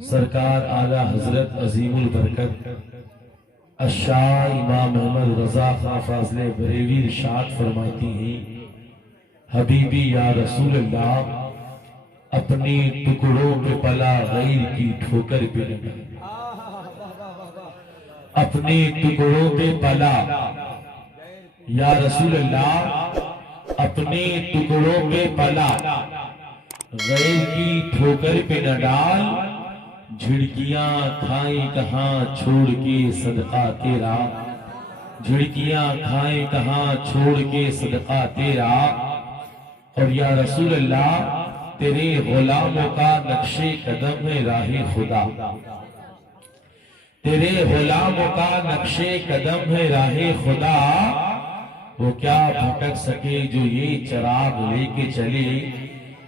सरकार आला हजरत अजीमुल बरकत अशाह इमाम अहमद रजा खां फाज़ले बरेली इरशाद फरमाती हैं, हबीबी या रसूल अल्लाह, अपने टुकड़ों पे पला गैर की ठोकर पे लगा, अपने टुकड़ों पे पला या रसूल अल्लाह, अपने टुकड़ों पे पला गैर की ठोकर पे न डाल, झिड़कियां खाए कहां छोड़ के सदका तेरा, झिड़कियां खाए कहां छोड़ के सदका तेरा। और या रसूल अल्लाह, तेरे गुलामों का नक्शे कदम है राहे खुदा, तेरे गुलामों का नक्शे कदम है राहे खुदा। वो क्या भटक सके जो ये चिराग लेके चले,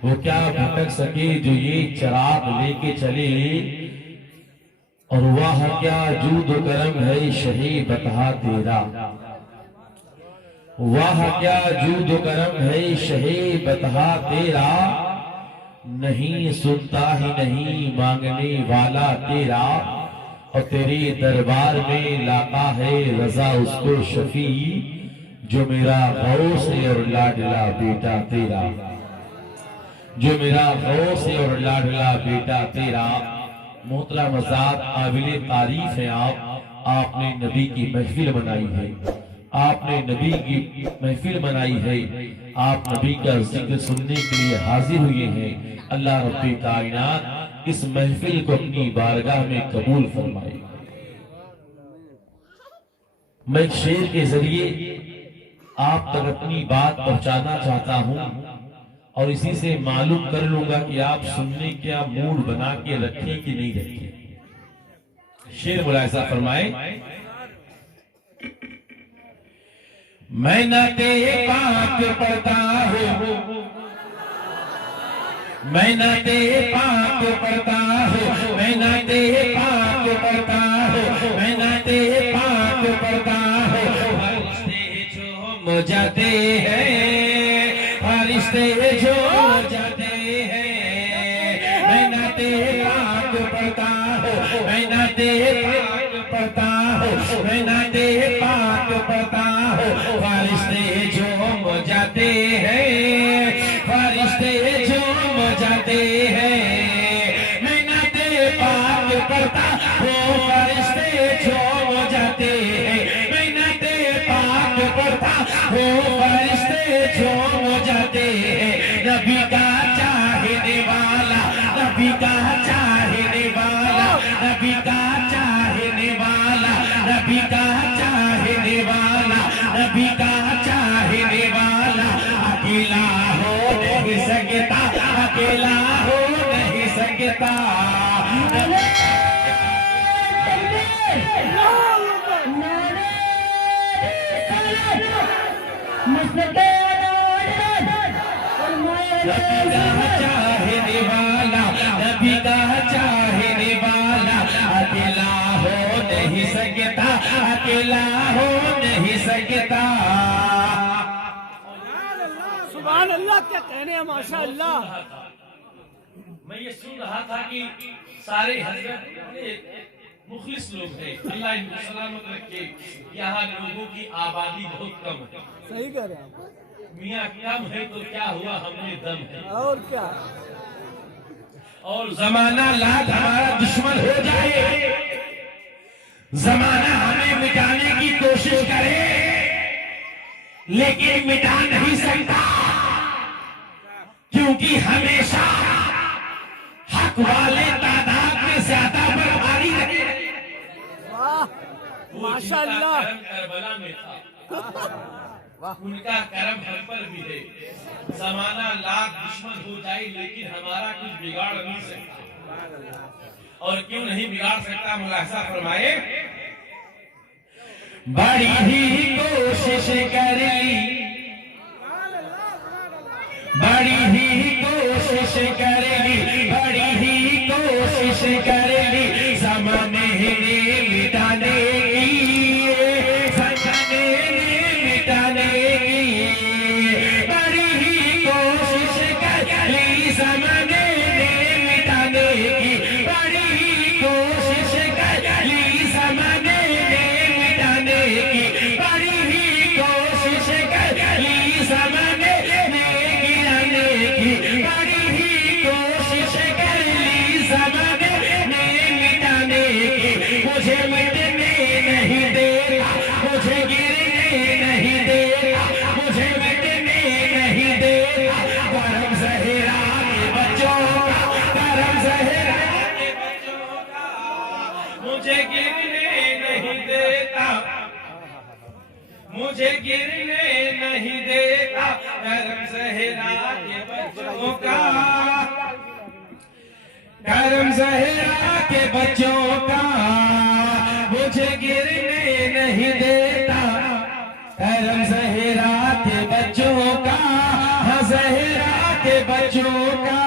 वो क्या भटक सके जो ये चिराग लेके चले। और वह क्या जूद करम है शहे बता तेरा, वह क्या जूद करम है शहे बता तेरा। नहीं सुनता ही नहीं मांगने वाला तेरा, और तेरे दरबार में लाका है रजा उसको शफी, जो मेरा गौस है और लाडला बेटा तेरा, जो मेरा गौस है और लाडला बेटा तेरा। मोहतरम आज़ाद काबिल तारीफ है आपने नबी की महफिल बनाई है, आपने नबी की महफिल बनाई है, आप नबी का जिक्र सुनने के लिए हाजिर हुए हैं। अल्लाह रब्बे कायनात इस महफिल को अपनी बारगाह में कबूल फरमाए। मैं एक शेर के जरिए आप तक अपनी बात पहुंचाना चाहता हूं, और इसी से मालूम कर लूंगा कि आप सुनने क्या मूड बना के रखे कि नहीं रखे। शेर मुलाहिजा फरमाए, मैं नाते पाक पढ़ता हूँ, मैं नाते पाक पढ़ता हूँ, मैं नाते पाक पढ़ता हूँ, मैं नाते पाक पढ़ता हूँ। फरिश्ते जो जाते हैं, फरिश्ते जो जाते हैं, मैं नाते पाक पढ़ता हूँ, मैं नाते पाक पढ़ता हूँ, मैं नाते पाक पढ़ता हूँ। फरिश्ते जो जाते हैं, फरिश्ते जो जाते हैं, मैं नाते पाक पढ़ता हूँ। फरिश्ते जो जाते हैं, मैं नाते पाक पढ़ता हूँ। फरिश्ते जो जाते हैं, नबी का चाहने वाला, नबी का चाहने वाला, नबी का चाहने वाला, नबी का चाहने वाला, नबी का चाहने वाला, अकेला हो नहीं सकता, अकेला हो नहीं सकता। नबी का चाहने वाला, नबी का चाहने वाला, अकेला हो नहीं सकता, अकेला हो नहीं सकता। सुभान अल्लाह, क्या कहने हैं, माशाअल्लाह। मैं ये सुन रहा था कि सारे हजरत मुखलिस लोग हैं, अल्लाह इनको सलामत रखे। यहाँ लोगों की आबादी बहुत कम है। सही कह रहे हैं आप। मियाँ कम है तो क्या हुआ, हमने दम है। और क्या, और जमाना लाख हमारा दुश्मन हो जाए, जमाना हमें मिटाने की कोशिश करे, लेकिन मिटा नहीं सकता, क्योंकि हमेशा हक वाले तादाद में ज्यादा बर्बादी रहे। वाह माशाअल्लाह। करबला में था, उनका कर्म हम पर भी है। जमाना लाख दुश्मन हो जाए, लेकिन हमारा कुछ बिगाड़ नहीं सकता। और क्यों नहीं बिगाड़ सकता, मुलाहिजा फरमाए, बड़ी ही कोशिश कर ली, बड़ी ही कोशिश कर ली, बड़ी ही कोशिश कर ली, जमाने ने मिटाने की, जमाने ने मिटाने की, बड़ी ही कोशिश कर ली, जमाने ने मिटाने की, बड़ी ही मुझे गिरने नहीं देता करम सहरा के बच्चों का, करम सहरा के बच्चों का, मुझे गिरने नहीं देता करम सहरा के बच्चों का, हाँ सहरा के बच्चों का।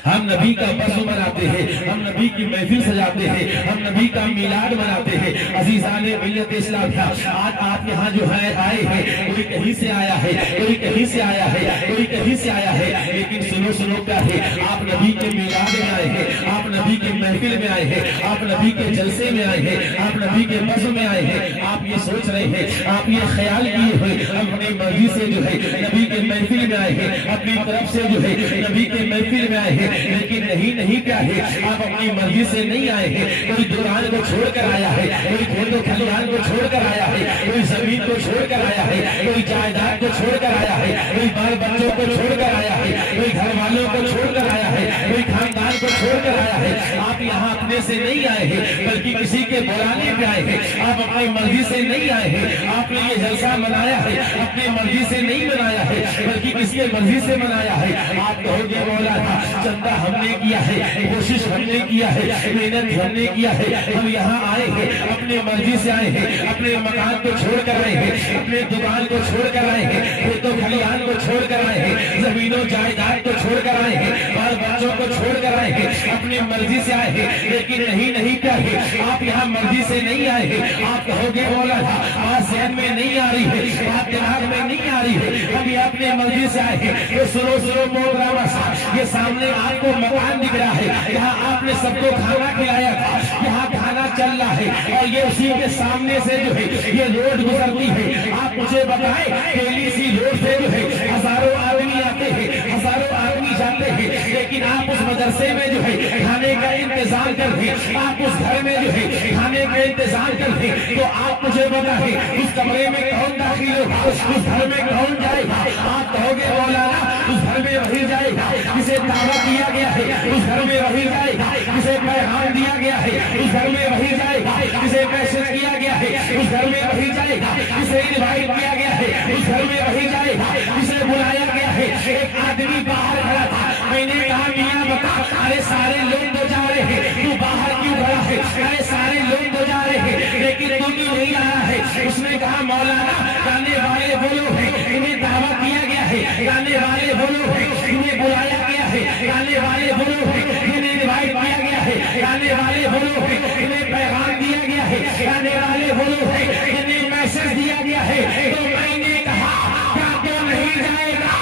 हम नबी का बज़्म मनाते हैं, हम नबी की महफिल सजाते हैं, हम नबी का मिलाद मनाते हैं। अज़ीज़ाने मिल्लत इस्लामिया, आज आप यहाँ जो है आए हैं, कोई कहीं से आया है, कोई कहीं से आया है, कोई कहीं से आया है, लेकिन सुनो सुनो क्या है, आप नबी के मिलाद में आए हैं, आप नबी के महफिल में आए हैं, आप नबी के जलसे में आए हैं, आप नबी के बज़्म में आए हैं। आप ये सोच रहे हैं, आप ये ख्याल किए हुए अपनी मर्जी से जो है नबी के महफिल में आए हैं, अपनी तरफ से जो है नबी के महफिल में आए हैं, लेकिन नहीं क्या है, आप अपनी मर्जी से नहीं आए हैं। कोई दुकान को छोड़कर आया है, कोई खेतों खलिहान को छोड़कर आया है, कोई जमीन को छोड़कर आया है, कोई जायदाद को छोड़कर आया है, कोई बाल बच्चों को छोड़कर आया है, कोई घर वालों को छोड़कर आया है, कोई खानदान को छोड़कर आया है। आप यहाँ अपने से नहीं आए हैं, बल्कि किसी के बुलाने पे आए हैं। आप अपनी मर्जी से नहीं आए हैं, आपने ये जलसा मनाया है अपनी मर्जी से नहीं मनाया है, बल्कि किसके मर्जी से मनाया है। आप कहोगे मौलाना चंदा हमने किया है, कोशिश हमने किया है, मेहनत हमने किया है, हम यहाँ आए हैं अपने मर्जी से आए हैं, अपने मकान को छोड़कर आए हैं, अपने दुकान को छोड़कर आए हैं, खेतों खलिहान को छोड़कर आए हैं, जमीनों जायदाद को छोड़कर आए हैं, बाल बच्चों को छोड़कर आए हैं, अपनी मर्जी से आए हैं। लेकिन नहीं क्या है, आप यहाँ मर्जी से नहीं आए हैं। आप कहोगे मौलाना बात ज़हन में नहीं आ रही है, बात दिमाग में नहीं आ रही है, हम ये अपने मर्जी से आए हैं। ये सुनो मोहतरमा साहब, ये सामने आपको मकान दिख रहा है, यहाँ आपने सबको खाना खिलाया था, यहाँ खाना चल रहा है, और ये उसी के सामने से जो है ये रोड गुजरती है। आप मुझे बताएं, डेली सी रोड से जो है हजारों आदमी आते हैं, हजारों आदमी जाते हैं, लेकिन आप उस मदरसे में जो है खाने का इंतजाम करते, आप उस घर में जो है खाने का इंतजाम करते, तो आप मुझे बताएं उस कमरे में कौन दाखिल होगा, उस घर में कौन जाएगा। आप कहोगे मौलाना उस घर में वही जाएगा जिसे दावत दिया गया है, उस घर में वही जाएगा जिसे पैगाम दिया गया है, उस घर में वही जाएगा जिसे मैसेज किया गया है, उस घर में वही जाएगा जिसे इनवाइट किया गया है, उस घर में वही जाएगा जिसे बुलाया गया है। एक आदमी बाहर खड़ा था, मैंने कहा मियां बता, अरे सारे लोग तो जा रहे हैं, तू बाहर क्यों खड़ा है? अरे सारे लोग तो जा रहे हैं, लेकिन तू क्यों नहीं आया है? उसने कहा मौलाना गाने वाले बोलो है, इन्हें दावा किया गया है, गाने वाले बोलो है, इन्हें बुलाया गया है, गाने वाले बोलो है, इन्हें इनवाइट किया गया है, गाने वाले बोलो है, इन्हें पैगाम दिया गया है, गाने वाले बोलो है, इन्हें मैसेज दिया गया है। तो मैंने कहा क्या क्यों नहीं जाएगा?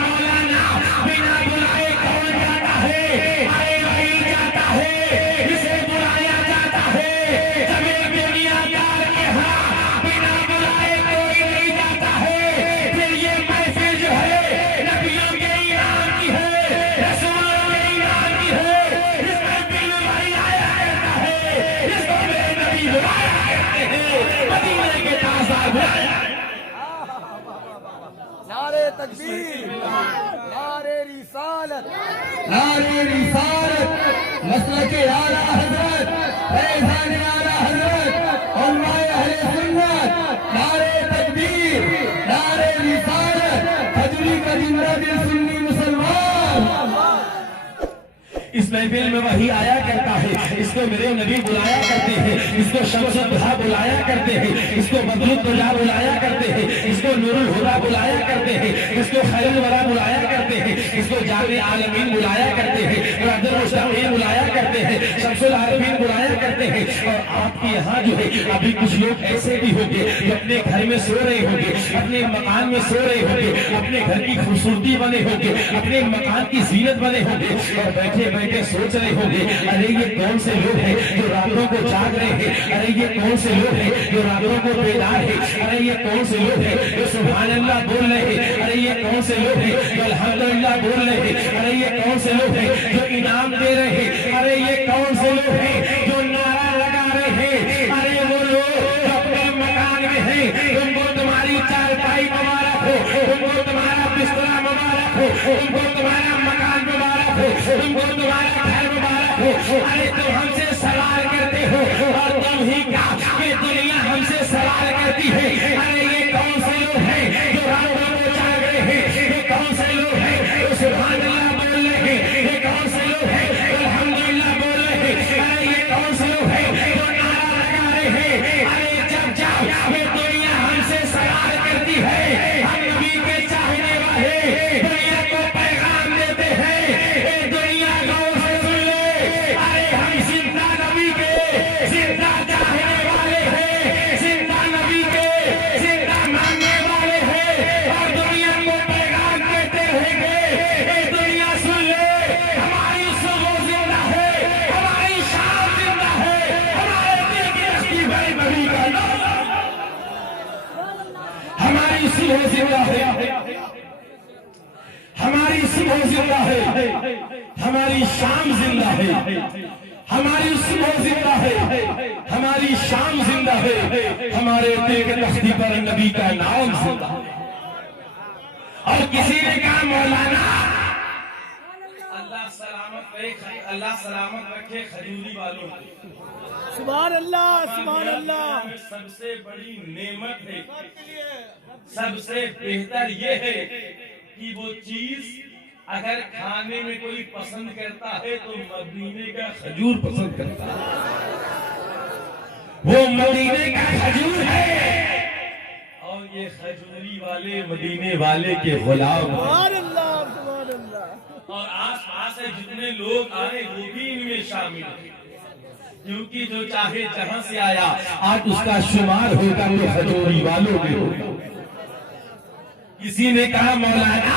मौलाना बिना बुलाए कौन जाता है? अरे वही जाता है जिसे बुलाया जाता है। जब ये दुनियादार के यहाँ बिना बुलाए कोई नहीं जाता है, फिर ये महफिल जो है नबियों के इनाम की है, रसूलों के इनाम की है। इस महफिल में भाई आया करता है, इसको मेरे नबी बुलाया करते हैं, मदीने के ताजदार बुलाया। नारे तकबीर, नारे रिसालत, नारे रिसालत, मसलक आला हजरत, फैज़ान आला हजरत, उलमाए अहले सुन्नत, नारे तकबीर, नारे रिसालत, हजरी का जिंदा दिल सुन्नी मुसलमान। इस महफिल में वही आया करता है, इसको मेरे नबी बुलाया करते हैं, इसको शम्सुल दुहा बुलाया करते हैं, इसको बदरुद दुहा बुलाया करते हैं, इसको नूरुल हुदा बुलाया करते हैं, इसको खैरुल वरा बुलाया करते हैं, इसको जामे आलमीन बुलाया करते हैं, रद्दुल मुस्तक़ीम बुलाया करते हैं, शम्सुल आरफीन बुलाया करते हैं। और आपके यहाँ जो है अभी कुछ लोग ऐसे भी होंगे जो अपने घर में सो रहे होंगे, अपने मकान में सो रहे होंगे, अपने घर की खूबसूरती बने होंगे, अपने मकान की जीनत बने होंगे, और बैठे बैठे सोच रहे होंगे अरे ये कौन से लोग हैं जो रातों को जाग रहे हैं, अरे ये कौन से लोग हैं जो रातों को बेदार है, अरे ये कौन से लोग हैं जो सुभान अल्लाह बोल रहे हैं, अरे ये कौन से लोग हैं जो अल्हम्दुलिल्लाह बोल रहे हैं, अरे ये कौन से लोग हैं जो इनाम दे रहे हैं, अरे ये कौन से लोग हैं जो नारा लगा रहे हैं, अरे वो लोग जो अपने मकान में हैं, उनको तुम्हारी चारपाई मुबारक हो, उनको तुम्हारा बिस्तरा मुबारक हो, उनको तुम्हारा मकान मुबारक हो, उनको तुम्हारा घर मुबारक हो। अरे तुम हमसे सवाल करते हो और तुम ही क्या लगाती है, अरे ये कौन से लोग हैं जो रातों को जाग रहे हैं, ये कौन से लोग हैं जो सुभान अल्लाह बोल रहे हैं, ये कौन से लोग हैं जो अल्हम्दुलिल्लाह बोल रहे हैं, अरे ये कौन से लोग हैं जो नारा लगा रहे हैं। अरे जब जब ये दुनिया हमसे सवाल करती है, हम नबी के चाहने वाले दुनिया को पैगाम देते हैं, ये दुनिया गौर से सुन ले, अरे हम जिंदा नबी के जिंदा चाहने वाले हैं, जिंदा नबी के जिंदा मानने वाले हैं, और दुनिया को पैगाम देते रहेंगे। ये दुनिया सुन ले, हमारी सुबह जिंदा है, हमारी शाम जिंदा है, हमारे दिल की हस्ती भाई नबी का नाम, हमारी सुबह जिंदा है, हमारी सुबह जिंदा है, हमारी शाम जिंदा है, हमारी सुबह जिंदा है, हमारी शाम जिंदा है, हमारे दिल के तख्ती पर नबी का नाम जिंदा है। और किसी ने कहा मौलाना अल्लाह सलामत रखे खजूरी वालों को। सुभान अल्लाह, सुभान अल्लाह। सबसे बड़ी नेमत है, सबसे बेहतर ये है कि वो चीज अगर खाने में कोई पसंद करता है तो मदीने का खजूर पसंद करता है, वो मदीने का खजूर है, और ये खजूरी वाले मदीने वाले के गुलाम हैं। सुभान अल्लाह, सुभान अल्लाह। और आस पास से जितने लोग आए वो भी इनमें शामिल हैं, क्योंकि जो चाहे जहां से आया आज उसका शुमार होगा तो खजूरी वालों में होगा। किसी ने कहा मौलाना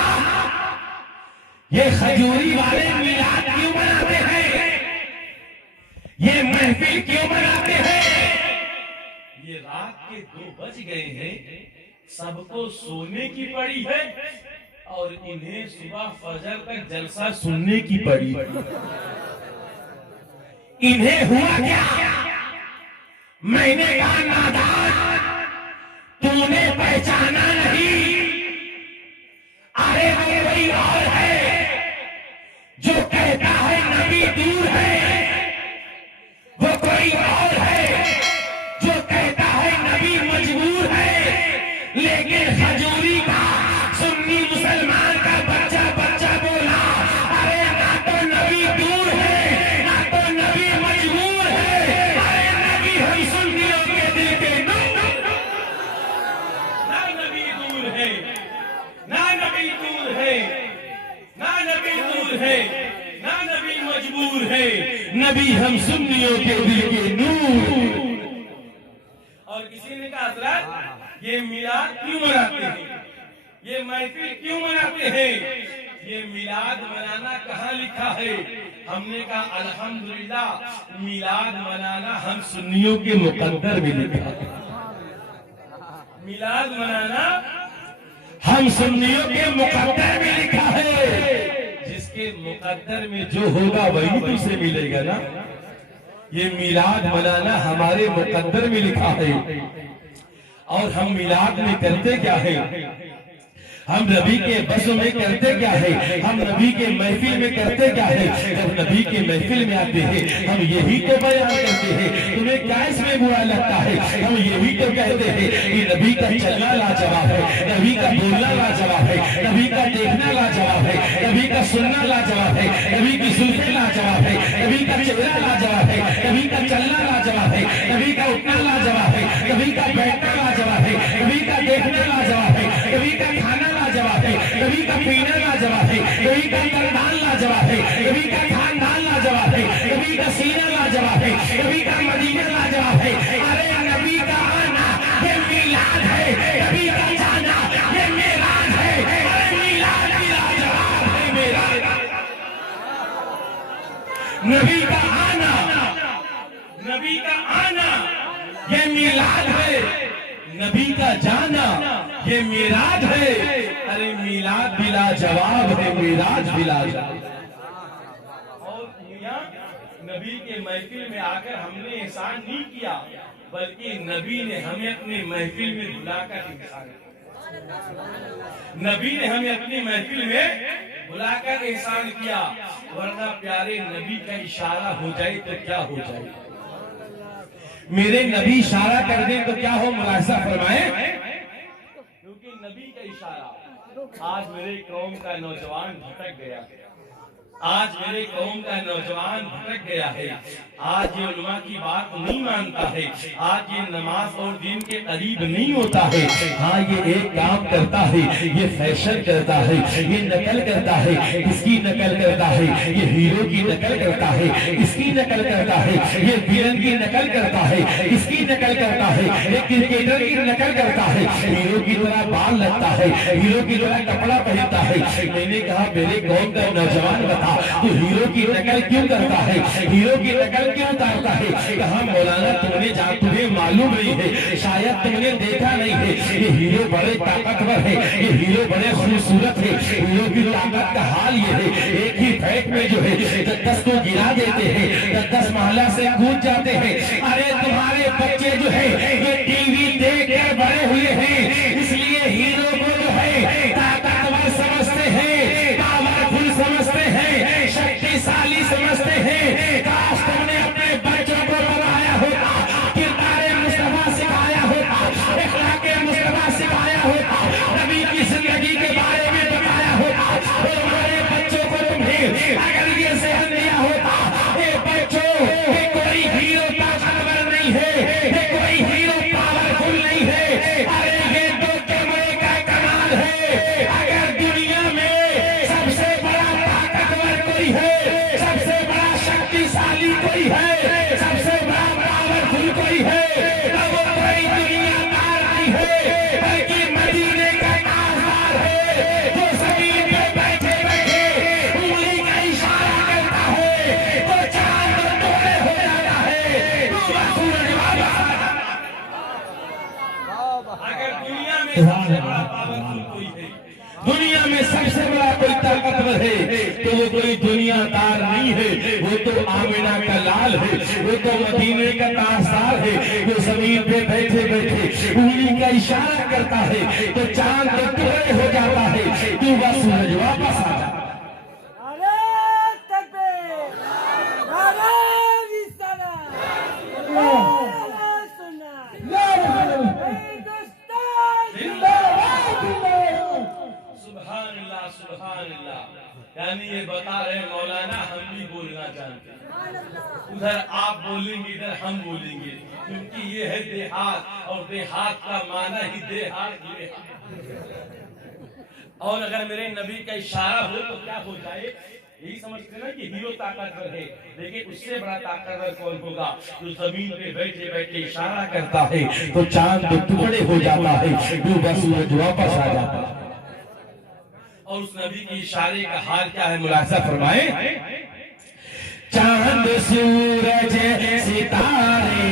ये खजूरी वाले मिलाद क्यों मनाते हैं, ये महफिल क्यों मनाते हैं? ये रात के 2 बज गए हैं, सबको सोने की पड़ी है, और इन्हें सुबह फजर तक जलसा सुनने की पड़ी। इन्हें हुआ क्या? मैंने कहा नादान, तूने पहचाना नहीं, अरे वो कोई और है जो कहता है नबी दूर है, वो कोई और है जो कहता है नबी मजबूर है, लेकिन खजूरी का सुन्नी मुसलमान का बच्चा बच्चा बोला, अरे ना तो नबी दूर है, ना तो नबी मजबूर है, अरे नबी हम सुन्नियों के दिल के नूर, ना नबी दूर है, ना नबी दूर है, ना नबी दूर है, ना नबी मजबूर है, नबी हम सुन्नियों के दिल के नूर। और किसी ने कहा हज़रत ये मिलाद क्यों मनाते हैं, ये महफिल क्यों मनाते हैं, ये मिलाद मनाना कहाँ लिखा है? हमने कहा अल्हम्दुलिल्लाह मिलाद मनाना हम सुन्नियों के मुकद्दर में लिखा है, मिलाद मनाना हम सुन्नियों के मुकद्दर में लिखा है। जिसके मुकद्दर में जो होगा वही तुझसे मिलेगा ना। ये मिलाद मनाना हमारे मुकद्दर में लिखा है। और हम मिलाद में करते क्या है? हम नबी के बस में करते क्या है? हम नबी के महफिल में करते क्या है? जब नबी के महफिल में आते हैं हम यही तो बयान करते हैं। तुम्हें क्या इसमें बुरा लगता है? हम यही तो कहते हैं कि नबी का चलना लाजवाब है, नबी का बोलना लाजवाब है, नबी का देखना लाजवाब है, नबी का सुनना लाजवाब है, नबी की सुल्फे लाजवाब है, नबी का चेहरा लाजवाब है, नबी का चलना लाजवाब है, नबी का उठना लाजवाब है, नबी का बैठना लाजवाब है, नबी का देखना लाजवाब है, नबी का खाना लाजवाब है, नबी का पीना लाजवाब है, नबी का किरदार लाजवाब है, नबी का खानदान लाजवाब है, नबी का सीना लाजवाब है, नबी का मदीना लाजवाब है। अरे नबी का आना ये मिलाद है, नबी का जाना ये मेराज है, अरे मिलाद भी लाजवाब है मेरा। नबी का आना, नबी का आना ये मिलाद है, नबी का जाना ये मिराज है। अरे मिलाद भी लाजवाब है, मिराज भी लाजवाब। और नबी के महफिल में आकर हमने एहसान नहीं किया, बल्कि नबी ने हमें अपनी महफिल में बुलाकर एहसान किया। नबी ने हमें अपनी महफिल में बुलाकर एहसान किया, वरना प्यारे नबी का इशारा हो जाए तो क्या हो जाए? मेरे नबी इशारा कर दें तो क्या हो, मुलाहिजा फरमाए। क्योंकि नबी का इशारा आज मेरे कौम का नौजवान भटक गया, आज मेरे कौम का नौजवान भटक गया है। आज ये उलमा की बात नहीं मानता है, आज ये नमाज और दीन के करीब नहीं होता है। हाँ, ये एक काम करता है, ये फैशन करता है, ये नकल करता है, इसकी नकल करता है, ये हीरो की नकल करता है, इसकी नकल करता है, ये विलन की नकल करता है, इसकी नकल करता है, ये क्रिकेटर की नकल करता है, हीरो की तरह बाल लगता है, हीरो की तरह कपड़ा पहनता है। मैंने कहा मेरे कौम का नौजवान बता, तो हीरो की नकल क्यों करता है, हीरो की नकल क्यों उतारता है? कहा मौलाना तुम्हें मालूम नहीं है, शायद तुमने देखा नहीं है, ये हीरो बड़े ताकतवर है, ये हीरो बड़े खूबसूरत है। हीरो की ताकत का हाल ये है, एक ही फेंक में जो है 10 को गिरा देते हैं, 10 महला से कूद जाते हैं। अरे तुम्हारे बच्चे जो है ये टीवी देख कर बड़े हुए हैं, इसलिए हीरो को जो है ताकतवर समझते हैं, पावरफुल समझते हैं, शक्तिशाली समझते हैं। काश तुमने अपने बच्चों को बताया होता, किरदारे मुस्तफा सिखाया होता, इखलाके मुस्तफा सिखाया होता, नबी की जिंदगी के बारे में बताया होता, तो हमारे बच्चों को तुम्हें अगर ये ज़हन दिया होता, ये बच्चों ये कोई हीरो ताकतवर नहीं है, ये कोई हीरो पावरफुल नहीं है। अरे ये तो कैमरे का कमाल है। अगर दुनिया में सबसे बड़ा ताकतवर कोई है, सबसे बड़ा शक्तिशाली कोई है, सबसे बड़ा पावरफुल कोई है, तो वो कोई दुनियादार नहीं है, बल्कि मदीने का ताजदार है, जो जमीन पे बैठे बैठे उंगली का इशारा करता है तो चांद टुकड़े हो जाता है, तो सूरज वापस। अगर दुनिया में सबसे बड़ा पावरफुल कोई है, दुनिया में सबसे बड़ा कोई ताकतवर है, तो वो कोई दुनियादार नहीं है, वो तो आमिना का लाल है, वो तो मदीने का ताजदार है, जो जमीन पे बैठे बैठे उंगली का इशारा करता है तो चांद टुकड़े हो जाता है, तो वह सूरज वापस आ जाता है। नारे तकबीर, नारे रिसालत, नारे सुन्नत, हिंदुस्तान जिंदाबाद, सुभान अल्लाह, सुभान अल्लाह। यानी ये बता रहे मौलाना हम भी बोलना जानते हैं, उधर आप बोलेंगे इधर हम बोलेंगे, क्योंकि ये है देहात और देहात का माना ही देहात ही देहात। और अगर मेरे नबी का इशारा हो तो क्या हो जाए, यही समझते ना कि हीरो ताकतवर है, लेकिन उससे बड़ा ताकतवर कौन होगा, जो जमीन पे बैठे बैठे इशारा करता है तो चांद टुकड़े हो जाता है, डूबा सूरज वापस आ जाता है। और उस नबी के इशारे का हाल क्या है, मुलाहिजा फरमाए। चांद सूरज सितारे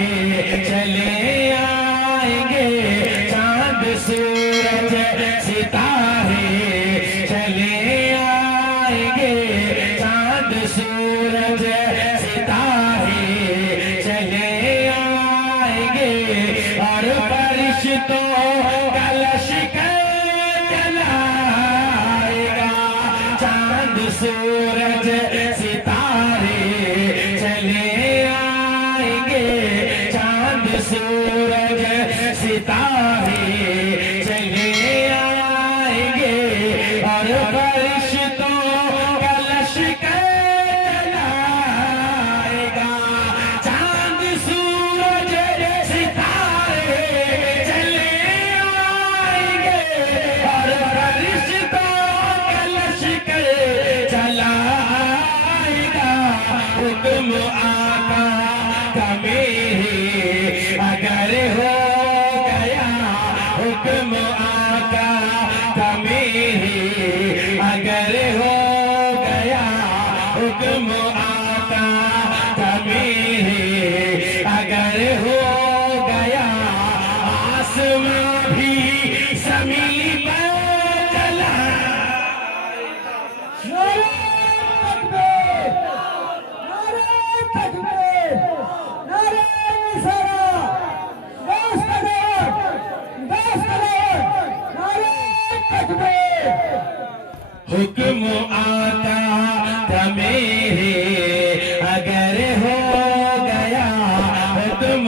चले आएंगे, चांद सूरज सितारे चले आएंगे, चांद सूरज सितारे चले आएंगे, और फरिश्तों का लश्कर चलाएगा। चांद सूरज सितारे चले आएंगे, चांद सूरज सितारे चले आएंगे, और फरिश्तों का लश्कर चलाएगा। चांद सूरज सितारे चले आएंगे, और फरिश्तों का लश्कर चलाएगा। हुक्म आका का मेरे अगर हो गया, हुक्म आका का मेरे अगर हो गया, हुक्म आका का मेरे अगर हो गया, आसमां भी ज़मीन पर चला। हुक्म आता था मेरे अगर हो गया, हुक्म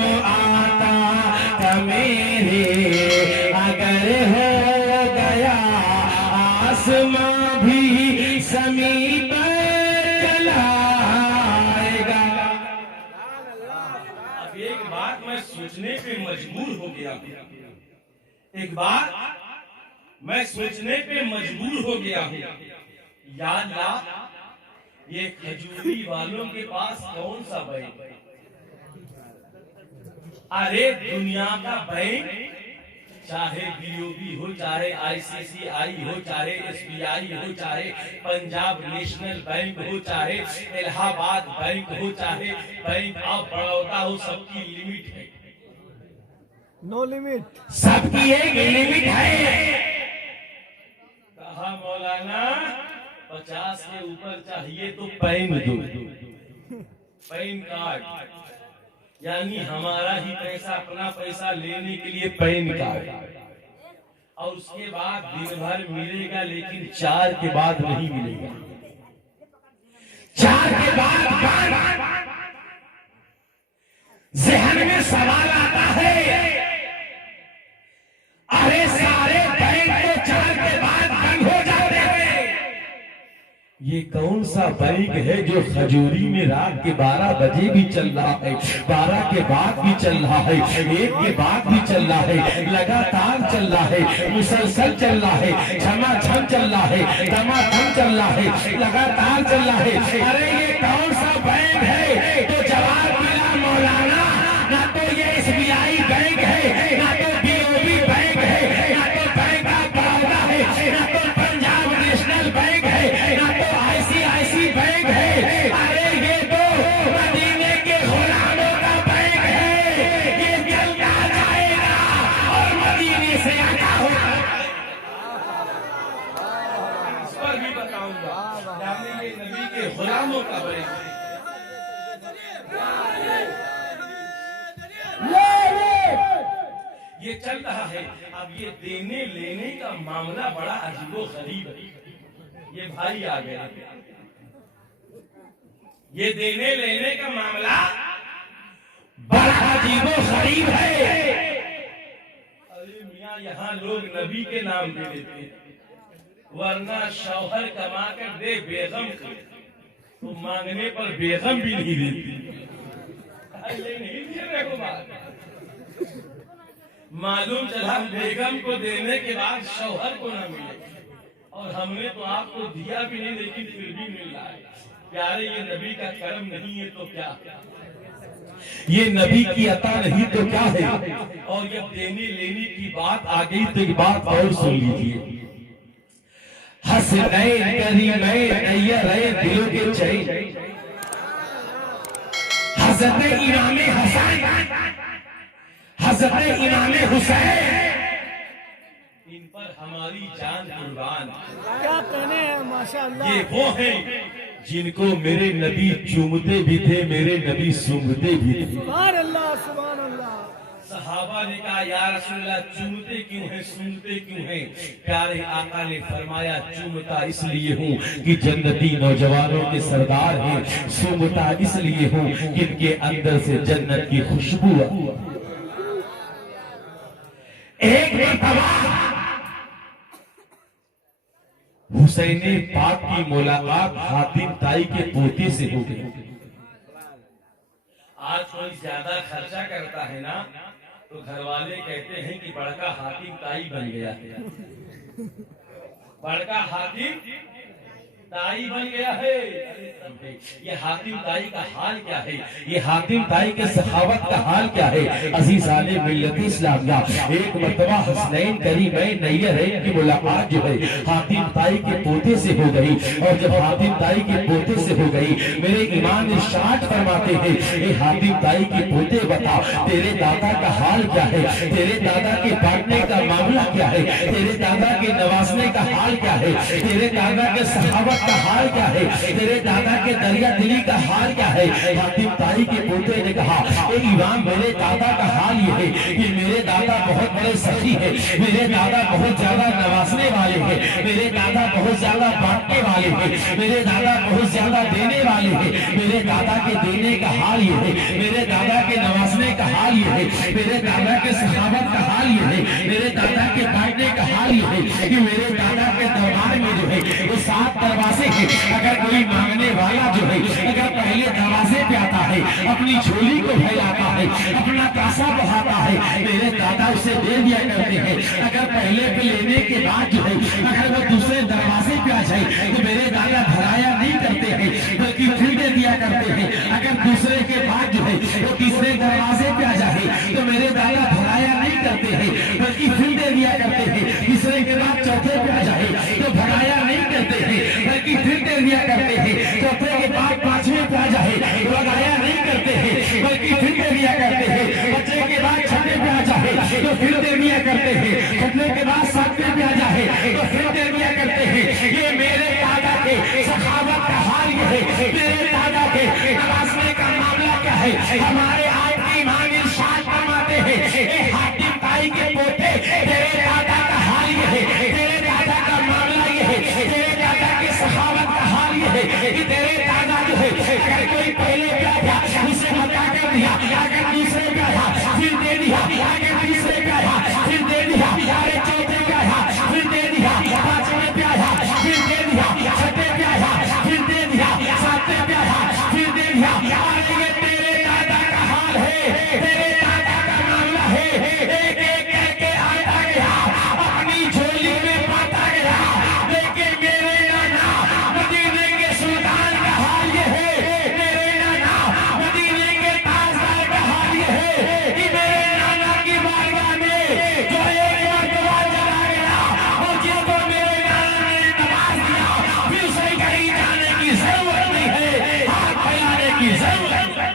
सोचने पे मजबूर हो गया। एक बार मैं सोचने पे मजबूर हो गया हूँ, याद ला ये खजूरी वालों के पास कौन सा बैंक? अरे दुनिया का बैंक, चाहे बीओबी हो, चाहे आईसीसीआई हो, चाहे एसबीआई हो, चाहे पंजाब नेशनल बैंक हो, चाहे इलाहाबाद बैंक हो, चाहे बैंक ऑफ बड़ौदा हो, सबकी लिमिट है। No limit. सबकी एक लिमिट है। कहा मौलाना 50 के ऊपर चाहिए तो पैन दो, पैन कार्ड, यानी हमारा ही पैसा, अपना पैसा लेने के लिए पैन कार्ड, और उसके बाद दिन भर मिलेगा, लेकिन 4 के बाद नहीं मिलेगा। 4 के बाद ज़हन में सवाल आता है, अरे सारे बैंक तो 4 के बाद बंद हो जाते हैं, ये कौन सा बैंक है जो खजूरी में रात के 12 बजे भी चल रहा है, 12 के बाद भी चल रहा है, 1 के बाद भी चल रहा है, लगातार चल रहा है, मुसलसल चल रहा है, झमाझम चल रहा है, दमादम चल रहा है, लगातार चल रहा है। अरे ये कौन सा बैंक है? तो जवाब मिला मौलाना, ना तो ये एसबीआई बैंक है, ना तो बीओबी बैंक है, ना तो बैंक ऑफ बड़ौदा है, ना तो पंजाब नेशनल बैंक है, ना तो आईसीआईसी बैंक है। अरे ये तो मदीने के गुलामों का बैंक है, ये चलता जाएगा और मदीने से आना होगा। इस पर भी बताऊंगा, यानी ये नबी के गुलामों का बैंक है। ये चल रहा है। अब ये देने लेने का मामला बड़ा अजीबो गरीब है। ये भाई आ गए, ये देने लेने का मामला बड़ा अजीबो गरीब है। अरे मियाँ, यहाँ लोग नबी के नाम दे देते हैं, वरना शौहर कमा कर दे बेगम को, तो मांगने पर बेगम भी नहीं देती। नहीं दिए देखो बात, मालूम चला बेगम को देने के बाद शौहर को ना मिले, और हमने तो आपको दिया भी नहीं, लेकिन फिर भी मिल रहा है। प्यारे, ये नबी का करम नहीं है तो क्या, ये नबी की अता नहीं तो क्या है। और जब देने लेने की बात आ गई तो एक बात और सुन लीजिए, हसनैन करीमैन नय्यरैन दिलों के चैन, हज़रत इमाम हसन, हज़रत इमाम हुसैन, इन पर हमारी जान कुर्बान। क्या कहने हैं, माशाअल्लाह। ये वो हैं जिनको मेरे नबी चूमते भी थे, मेरे नबी सूंघते भी थे। सुभान अल्लाह, सुभान अल्लाह। सहाबा ने कहा, या रसूलल्लाह, चूमते क्यों हैं, सूंघते क्यों हैं? प्यारे आका ने फरमाया, चूमता इसलिए हूँ कि जन्नती नौजवानों के सरदार हैं, सूंघता इसलिए हूँ कि इनके अंदर से जन्नत की खुशबू। एक मरतबा हुसैन पाक की मुलाकात हातिम ताई के पोते से हो गई। आज कोई ज्यादा खर्चा करता है ना, तो घर वाले कहते हैं कि बड़का हातिम ताई बन गया है, बड़का हातिम ताई बन गया है। ये हातिम ताई का हाल क्या है, ये हातिम ताई के सखावत का हाल क्या है? अज़ीज़ाने मिल्लत इस्लामिया, एक मर्तबा हसनैन करीमैन नय्यरैन की मुलाकात जो है हातिम ताई के पोते से हो गई। और जब हातिम ताई के पोते से हो गई, मेरे इमाम इरशाद फरमाते हैं, ए हातिम ताई के पोते, बता तेरे दादा का हाल क्या है, तेरे दादा के बांटने का मामला क्या है, तेरे दादा के नवाजने का हाल क्या है, तेरे दादा के सखावत का हाल क्या है, तेरे दादा के दरिया दिली का हाल क्या है? हातिम ताई के पोते ने कहा, ए इमाम, मेरे दादा का हाल ये है कि मेरे दादा बहुत बड़े सखी है, मेरे दादा बहुत ज्यादा नवाजने वाले हैं, मेरे दादा बहुत ज्यादा बांटने वाले हैं, मेरे दादा बहुत ज्यादा देने वाले हैं। मेरे दादा के देने का हाल ये है, मेरे दादा के नवाजने का हाल ये है, मेरे दादा के सखावत का हाल ये है, मेरे दादा के बांटने का हाल ये है कि मेरे दादा के दरबार में में जो है वो 7 दरवाजे हैं। अगर कोई मांगने वाला जो है अगर पहले दरवाजे पे आता है, अपनी झोली को फैलाता है, अपना कासा बहाता है, मेरे दादा उसे दे दिया करते हैं। अगर पहले पे लेने के बाद जो है अगर वो दूसरे दरवाजे पे आ जाए तो मेरे दादा भराया नहीं करते हैं, बल्कि फिर दे दिया करते हैं। अगर दूसरे के बाद जो है वो तीसरे दरवाजे पे आ जाए तो मेरे दादा भराया नहीं करते हैं, बल्कि फिर दे दिया करते हैं। तीसरे के बाद चौथे पे आ जाए तो भराया नहीं करते हैं, बल्कि फिर दे दिया करते हैं। चौथे के बाद 5वें पे आ जाए तो भराया नहीं करते हैं, बल्कि फिर दे दिया करते हैं। 5वें के बाद 6वें पे आ जाए तो फिर दे दिया करते हैं। 7वें के बाद 7वें पे आ जाए तो फिर दे दिया करते हैं। ये मेरे दादा के सखावत का हाल ये है। मेरे दादा के नवाजने का मामला क्या है? हमारे आदमी इमाम इरशाद फरमाते हैं, हातिम ताई के पोते तेरे दादा का हाल ये है, तेरे दादा का मामला ये है, तेरे दादा के सखावत का हाल ये है कि तेरे दादा जो है अगर कोई पहले क्या था उसे बता कर दिया, अगर दूसरे क्या था फिर दे दिया, अगर तीसरे क्या था फिर दे दिया, अरे चौथे क्या था फिर दे दिया, 5वें क्या था फिर दे दिया, 6वें क्या था फिर दे दिया, 7वें क्या था फिर दे दिया। अरे ये तेरे दादा का हाल है, तेरे दादा का मामला है। एक एक करके आता गया, अपनी झोली में पाता गया। लेकिन मेरे नाना मदीने के सुल्तान का हाल ये है, मेरे नाना मदीने के ताजदार का हाल ये है कि मेरे नाना की बारगाह में जो एक मरतबा चला गया और जिसको मेरे नाना ने नवाज दिया, फिर उसे कहीं जाने की जरूरत नहीं है, हाथ फैलाने की जरूरत है।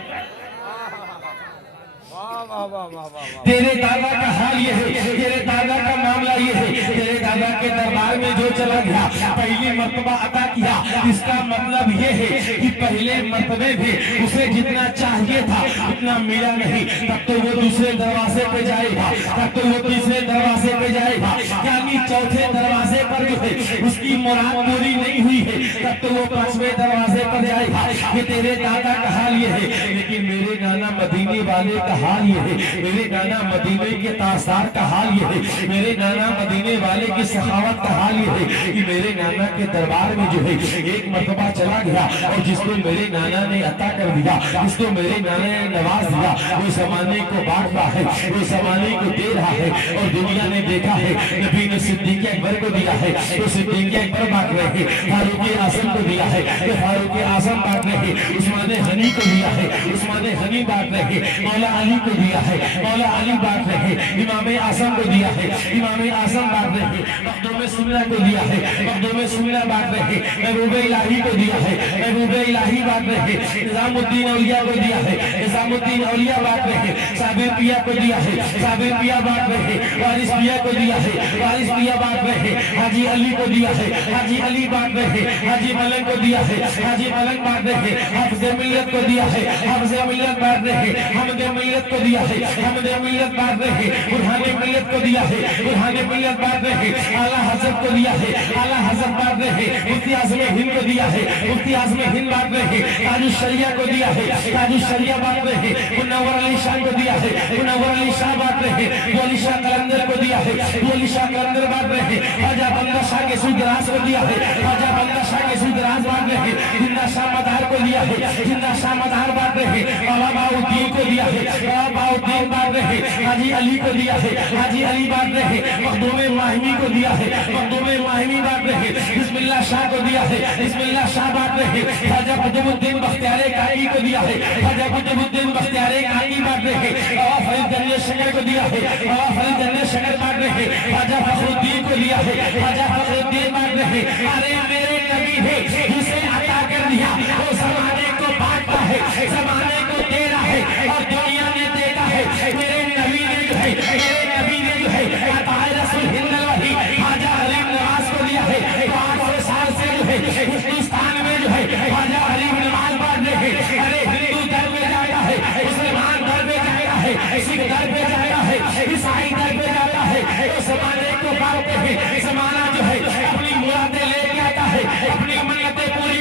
तेरे दादा का हाल ये है, तेरे दादा का मामला ये है। तेरे दादा के दरबार में जो चला गया पहली मर्तबा अता किया, इसका मतलब ये है कि पहले मर्तबे में उसे जितना चाहिए था उतना मिला नहीं। तब तो वो दूसरे दरवाजे पे जाएगा, तब तो वो तीसरे दरवाजे पे जाएगा, यानी चौथे दरवाजे पर जो है उसकी मुराद पूरी नहीं हुई है, तब तो वो 5वें दरवाजे पर जाएगा। ये तेरे दादा का हाल ये है। लेकिन मेरे नाना मदीने वाले का हाल ये है, मेरे नाना मदीने के ताजदार का हाल ये है, मेरे नाना मदीने वाले की सखावत का हाल ये है कि मेरे नाना के दरबार में जो है एक मर्तबा चला गया और जिसको मेरे नाना ने अता कर दिया, जिसको मेरे नाना ने नवाज दिया, वो जमाने को बांट रहा है, वो जमाने को दे रहा है। और दुनिया ने देखा है, नबी ने सिद्दीक अकबर को दिया है तो सिद्दीक अकबर बांट रहे हैं, फारूक आजम को दिया है तो फारूक आजम बांट रहे हैं, उस्मान गनी को दिया है उस्मान गनी बांट रहे हैं, मौला अली को दिया है मौला अली बांट रहे हैं, इमाम आजम को दिया है इमाम आजम बांट रहे हैं, मखदूम सुन्ना को दिया है मखदूम सुन्ना बांट रहे हैं, महबूब इलाही को दिया है महबूब इलाही बांट रहे हैं, निजामुद्दीन औलिया को दिया है निजामुद्दीन औलिया बांट रहे हैं, साबिर पिया को दिया है साबिर पिया बांट रहे हैं, वारिस पिया को दिया है वारिस पिया बांट रहे हैं, हाजी अली को दिया है हाजी अली बांट रहे हैं, हाजी मलंग को दिया है हाजी मलंग बांट रहे हैं, हाफिज मिल्लत को दिया है हाफिज मिल्लत बांट रहे हैं, हमद मिल्लत को दिया है हमद मिल्लत बांट रहे हैं, बुरहान मिल्लत को दिया है बुरहान मिल्लत बांट रहे हैं, आला हजरत को दिया है आला हजरत बांट रहे हैं, मुफ्ती आजम हिंद को दिया है मुफ्ती आजम हिंद बांट रहे हैं, ताजुल शरिया को दिया है ताजुल शरिया बांट रहे हैं, मुनव्वर अली शाह को दिया है मुनव्वर अली शाह बांट रहे हैं, गोली शाह कलंदर को दिया है गोली शाह कलंदर बांट रहे हैं, ख्वाजा बंदा शाह के सुदराज को दिया है ख्वाजा बंदा शाह के सुदराज बांट रहे हैं, जिंदा शाह मदार को दिया है जिंदा शाह मदार बांट रहे हैं, बाबा बाउद्दीन को दिया है बाबा बाउद्दीन बांट रहे हैं, हाजी अली को दिया है हाजी अली बांट रहे हैं, मखदूम माहिमी को दिया है मखदूम माहिमी बांट रहे हैं, बिस्मिल्लाह शाह को दिया है बिस्मिल्लाह शाह बांट रहे हैं, ख्वाजा कुतुबुद्दीन बख्तियार काकी को दिया है ख्वाजा कुतुबुद्दीन बख्तियार काकी बांट रहे हैं, बाबा फरीद जन्नत शकर को दिया है बाबा फरीद जन्नत शकर बांट रहे हैं, ख्वाजा फखरुद्दीन को दिया है ख्वाजा फखरुद्दीन बांट रहे हैं। अरे मेरे नबी है जिसे अता कर दिया वो जमाने को बांटता है जमाने को दे रहा है और दुनिया ने देखा है, मेरे नबी ने जो है मेरे नबी ने जो है अताए रसूल हिंदलवाही ख्वाजा हरीम नवाज को दिया है, 500 साल से जो है हिंदुस्तान में जो है ख्वाजा हरीम नवाज बांट रहे हैं। अरे हिंदू दर पे जाता है मुसलमान दर पे जाता है सिख दर पे जाता है ईसाई दर पे जाता है, तो जमाने को बांटते हैं, जमाना जो है अपनी मुरादें लेके आता है अपनी मन्नतें पूरी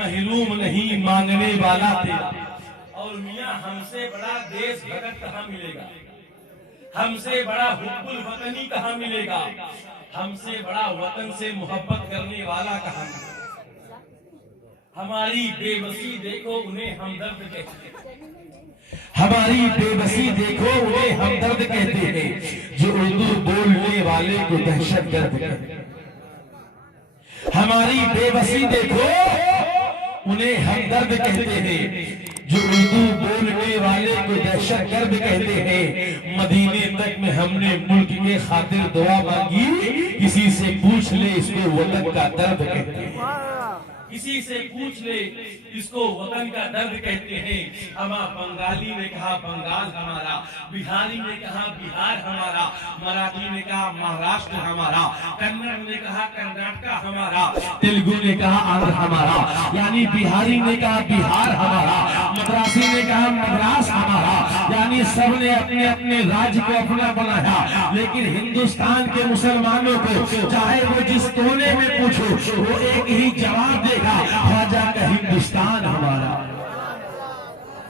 महरूम नहीं मांगने वाला तेरा। और मियां हमसे बड़ा देश भगत कहाँ मिलेगा, हमसे बड़ा हुब्बुल वतनी कहाँ मिलेगा, हमसे बड़ा वतन से मोहब्बत करने वाला कहाँ मिलेगा। हमारी बेबसी देखो उन्हें हमदर्द कहते हैं, हमारी बेबसी देखो उन्हें हमदर्द कहते हैं, जो उर्दू बोलने वाले को दहशतगर्द कहते हैं। हमारी बेबसी देखो उन्हें हमदर्द कहते हैं, जो उर्दू बोलने वाले को दहशतगर्द कहते हैं। मदीने तक में हमने मुल्क के खातिर दुआ मांगी, किसी से पूछ ले इसको वतन का दर्द कहते हैं, किसी से पूछ ले इसको वतन का दर्द कहते हैं। हमारा बंगाली ने कहा बंगाल हमारा, बिहारी ने कहा बिहार हमारा, मराठी ने कहा महाराष्ट्र हमारा, कन्नड़ ने कहा कर्नाटक हमारा, तेलुगु ने कहा आंध्र हमारा। यानी बिहारी ने कहा बिहार हमारा, मद्रासी ने कहा मद्रास हमारा। यानी सबने अपने अपने राज्य को अपना बनाया, लेकिन हिंदुस्तान के मुसलमानों को चाहे वो जिस कोने में पूछो वो एक ही जवाब दे, ख्वाजा का हिंदुस्तान हमारा,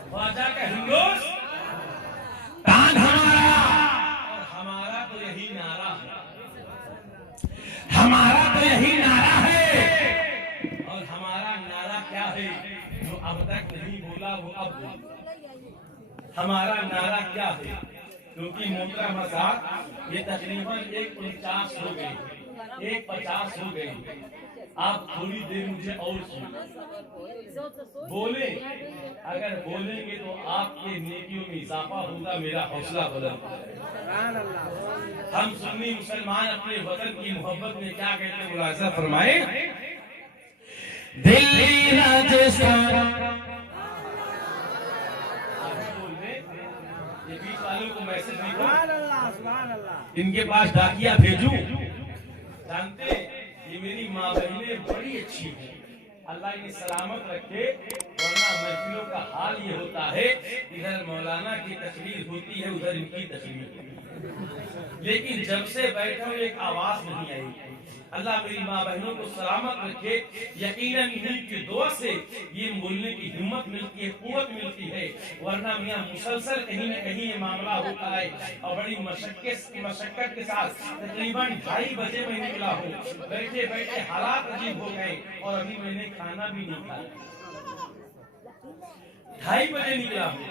ख्वाजा का हिंदुस्तान हमारा। और हमारा तो यही नारा है, हमारा तो यही नारा है। और हमारा नारा क्या है जो अब तक नहीं बोला वो अब बोला। हमारा नारा क्या है, क्योंकि मोहतरम हज़रात ये तकरीबन 1:49 हो गई, 1:50 हो गई। आप थोड़ी देर मुझे और बोले, अगर बोलेंगे तो आपके नेकियों में इजाफा होगा, मेरा हौसला बुलंद होगा। हम सुन्नी मुसलमान अपने वतन की मोहब्बत में क्या कहते हैं, मुलाहिजा फरमाए। दिल्ली राजस्थान, ये बीच वालों को मैसेज नहीं दो, इनके पास डाकिया भेजूं। जानते ये मेरी माँ बहनें बड़ी अच्छी है, अल्लाह इन्हें सलामत रखे। वरना महफिलों का हाल ये होता है, इधर मौलाना की तकरीर होती है, उधर इनकी तकरीर। लेकिन जब से बैठा हूँ एक आवाज नहीं आई। अल्लाह मेरी माँ बहनों को सलामत रखे। यकीनन इन्हीं की दुआ से ये बोलने की हिम्मत मिलती है, कुव्वत मिलती है। वरना मियाँ मुसलसल कहीं न कहीं ये मामला होता है। और बड़ी मशक्कत के साथ तकरीबन 2:30 बजे मैं निकला हूँ। बैठे बैठे हालात अजीब हो गए और अभी मैंने खाना भी नहीं खाया। 2:30 बजे निकला हूँ।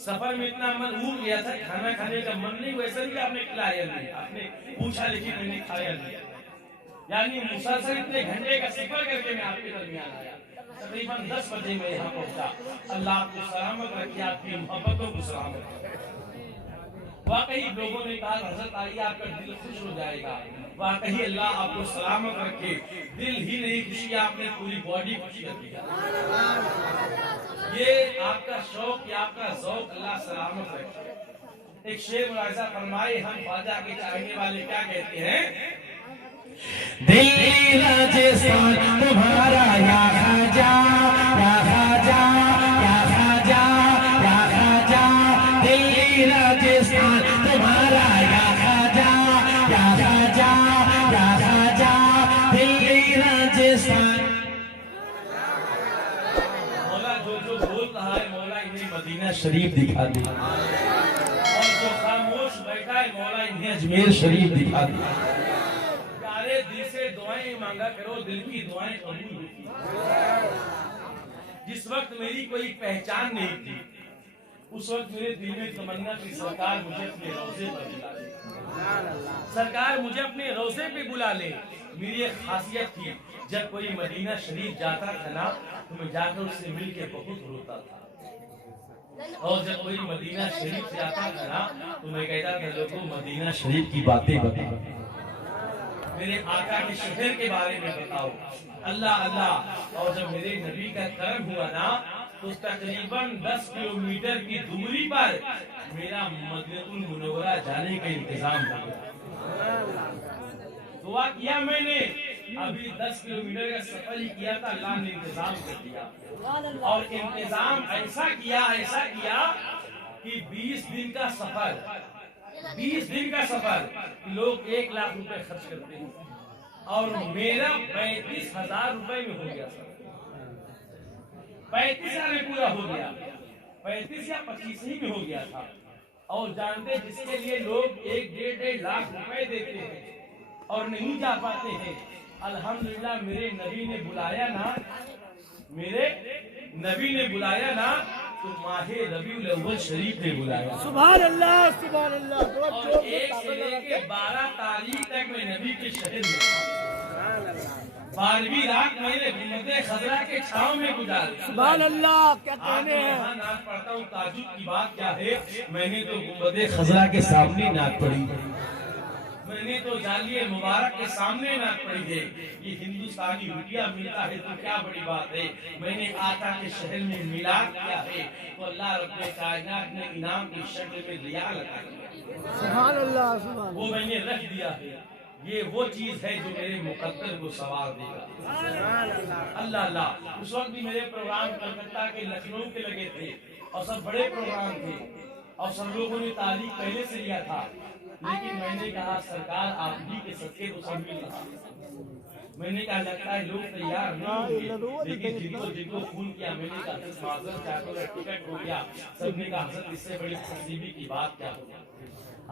सफर में इतना मन ऊब गया था, खाना खाने का मन नहीं। वैसे भी आपने खिलाया नहीं, आपने पूछा लेकिन मैंने खाया नहीं। यानी मुसलसल इतने घंटे का सफर करके मैं आपके दरमियान आया। तकरीबन 10 बजे मैं यहाँ पहुंचा। अल्लाह आपको सलामत रखे, आपकी मोहब्बतों को सलामत रखे। वाकई लोगों ने कहा हजरत आइए आपका दिल खुश हो जाएगा। वाकई अल्लाह आपको सलामत रखे। दिल ही नहीं खुशी, आपने पूरी बॉडी खुशी कर दिया। ये आपका शौक, ये आपका ज़ौक़ अल्लाह सलामत रखे। एक शेर मुलाहिजा फरमाए, हम ख्वाजा के चाहने वाले क्या कहते हैं। दिल्ली राजस्थान तुम्हारा या ख्वाजा, या ख्वाजा, या ख्वाजा, या ख्वाजा। दिल्ली राजस्थान तुम्हारा या ख्वाजा, या ख्वाजा, या ख्वाजा। दिल्ली राजस्थान। मौला जो बोल रहा है, मौला इन्हें मदीना शरीफ दिखा दे। और जो खामोश बैठा है, मौला इन्हें अजमेर शरीफ दिखा दे। दिल से दुआएं मांगा करो, दिल की दुआएं कबूल होती। जिस वक्त मेरी कोई पहचान नहीं थी, उस वक्त मेरे दिल में तमन्ना थी सरकार मुझे अपने रोजे पर बुला ले, सरकार मुझे अपने रोजे पे बुला ले। मेरी एक खासियत थी, जब कोई मदीना शरीफ जाता था ना, तो मैं जाकर उससे मिलके बहुत रोता था। और जब कोई मदीना शरीफ से आता था ना, तो मैं कहता था लोगों मदीना शरीफ की बातें बताओ, मेरे आका के शहर के बारे में बताओ। अल्लाह अल्लाह। और जब मेरे नबी का कर्म हुआ ना, तो तकरीबन 10 किलोमीटर की दूरी पर मेरा मदीनतुल मुनव्वरा जाने का इंतजाम हो गया। दुआ किया मैंने, अभी 10 किलोमीटर का सफर ही किया था, अल्लाह ने इंतजाम कर दिया। और इंतजाम ऐसा किया कि 20 दिन का सफर, 20 दिन का सफर लोग 1 लाख रुपए खर्च करते हैं, और मेरा 35,000 रुपए में हो गया सर। 35 साल में पूरा हो गया, 35 या 25 ही में हो गया था। और जानते जिसके लिए लोग 1-1.5 लाख रुपए देते हैं और नहीं जा पाते हैं, अल्हम्दुलिल्लाह मेरे नबी ने बुलाया ना, मेरे नबी ने बुलाया ना, तो माहे रबीउल अव्वल शरीफ ने बुलाया। सुभान अल्लाह, सुभान अल्लाह। और 1 से लेके 12 तारीख तक मैं नबी के शहर में 12वीं रात मैंने गुंबदे खजरा के छांव में गुजारी। सुभान अल्लाह, क्या आज कहने मैं हैं। यहाँ नात पढ़ता हूँ, ताजुब की बात क्या है, मैंने तो गुंबदे खजरा के सामने नात पढ़ी, मैंने तो जालिए मुबारक के सामने नात पढ़ी है। ये हिंदुस्तानी रुपया मिलता है तो क्या बड़ी बात है, मैंने आका के शहर में मिलाद किया है तो अल्लाह रब्बे कायनात ने इनाम की शक्ल में रियाल अता किया, सुभान अल्लाह, सुभान वो मैंने रख दिया है। ये वो चीज है जो मेरे मुकद्दर को सवार देगा। अल्लाह अल्लाह। उस वक्त भी मेरे प्रोग्राम कलकत्ता के, लखनऊ के लगे थे और सब बड़े प्रोग्राम थे और सब लोगों ने तारीख पहले से लिया था, लेकिन मैंने कहा सरकार आप ही के सदके को सब मिल रहा। मैंने कहा लगता है लोग तैयार नहीं होंगे, लेकिन जिनको जिनको फोन किया मैंने कहा माजर चाहते टिकट हो गया, सबने कहा हजरत इससे बड़ी तकलीफी की बात क्या होगी,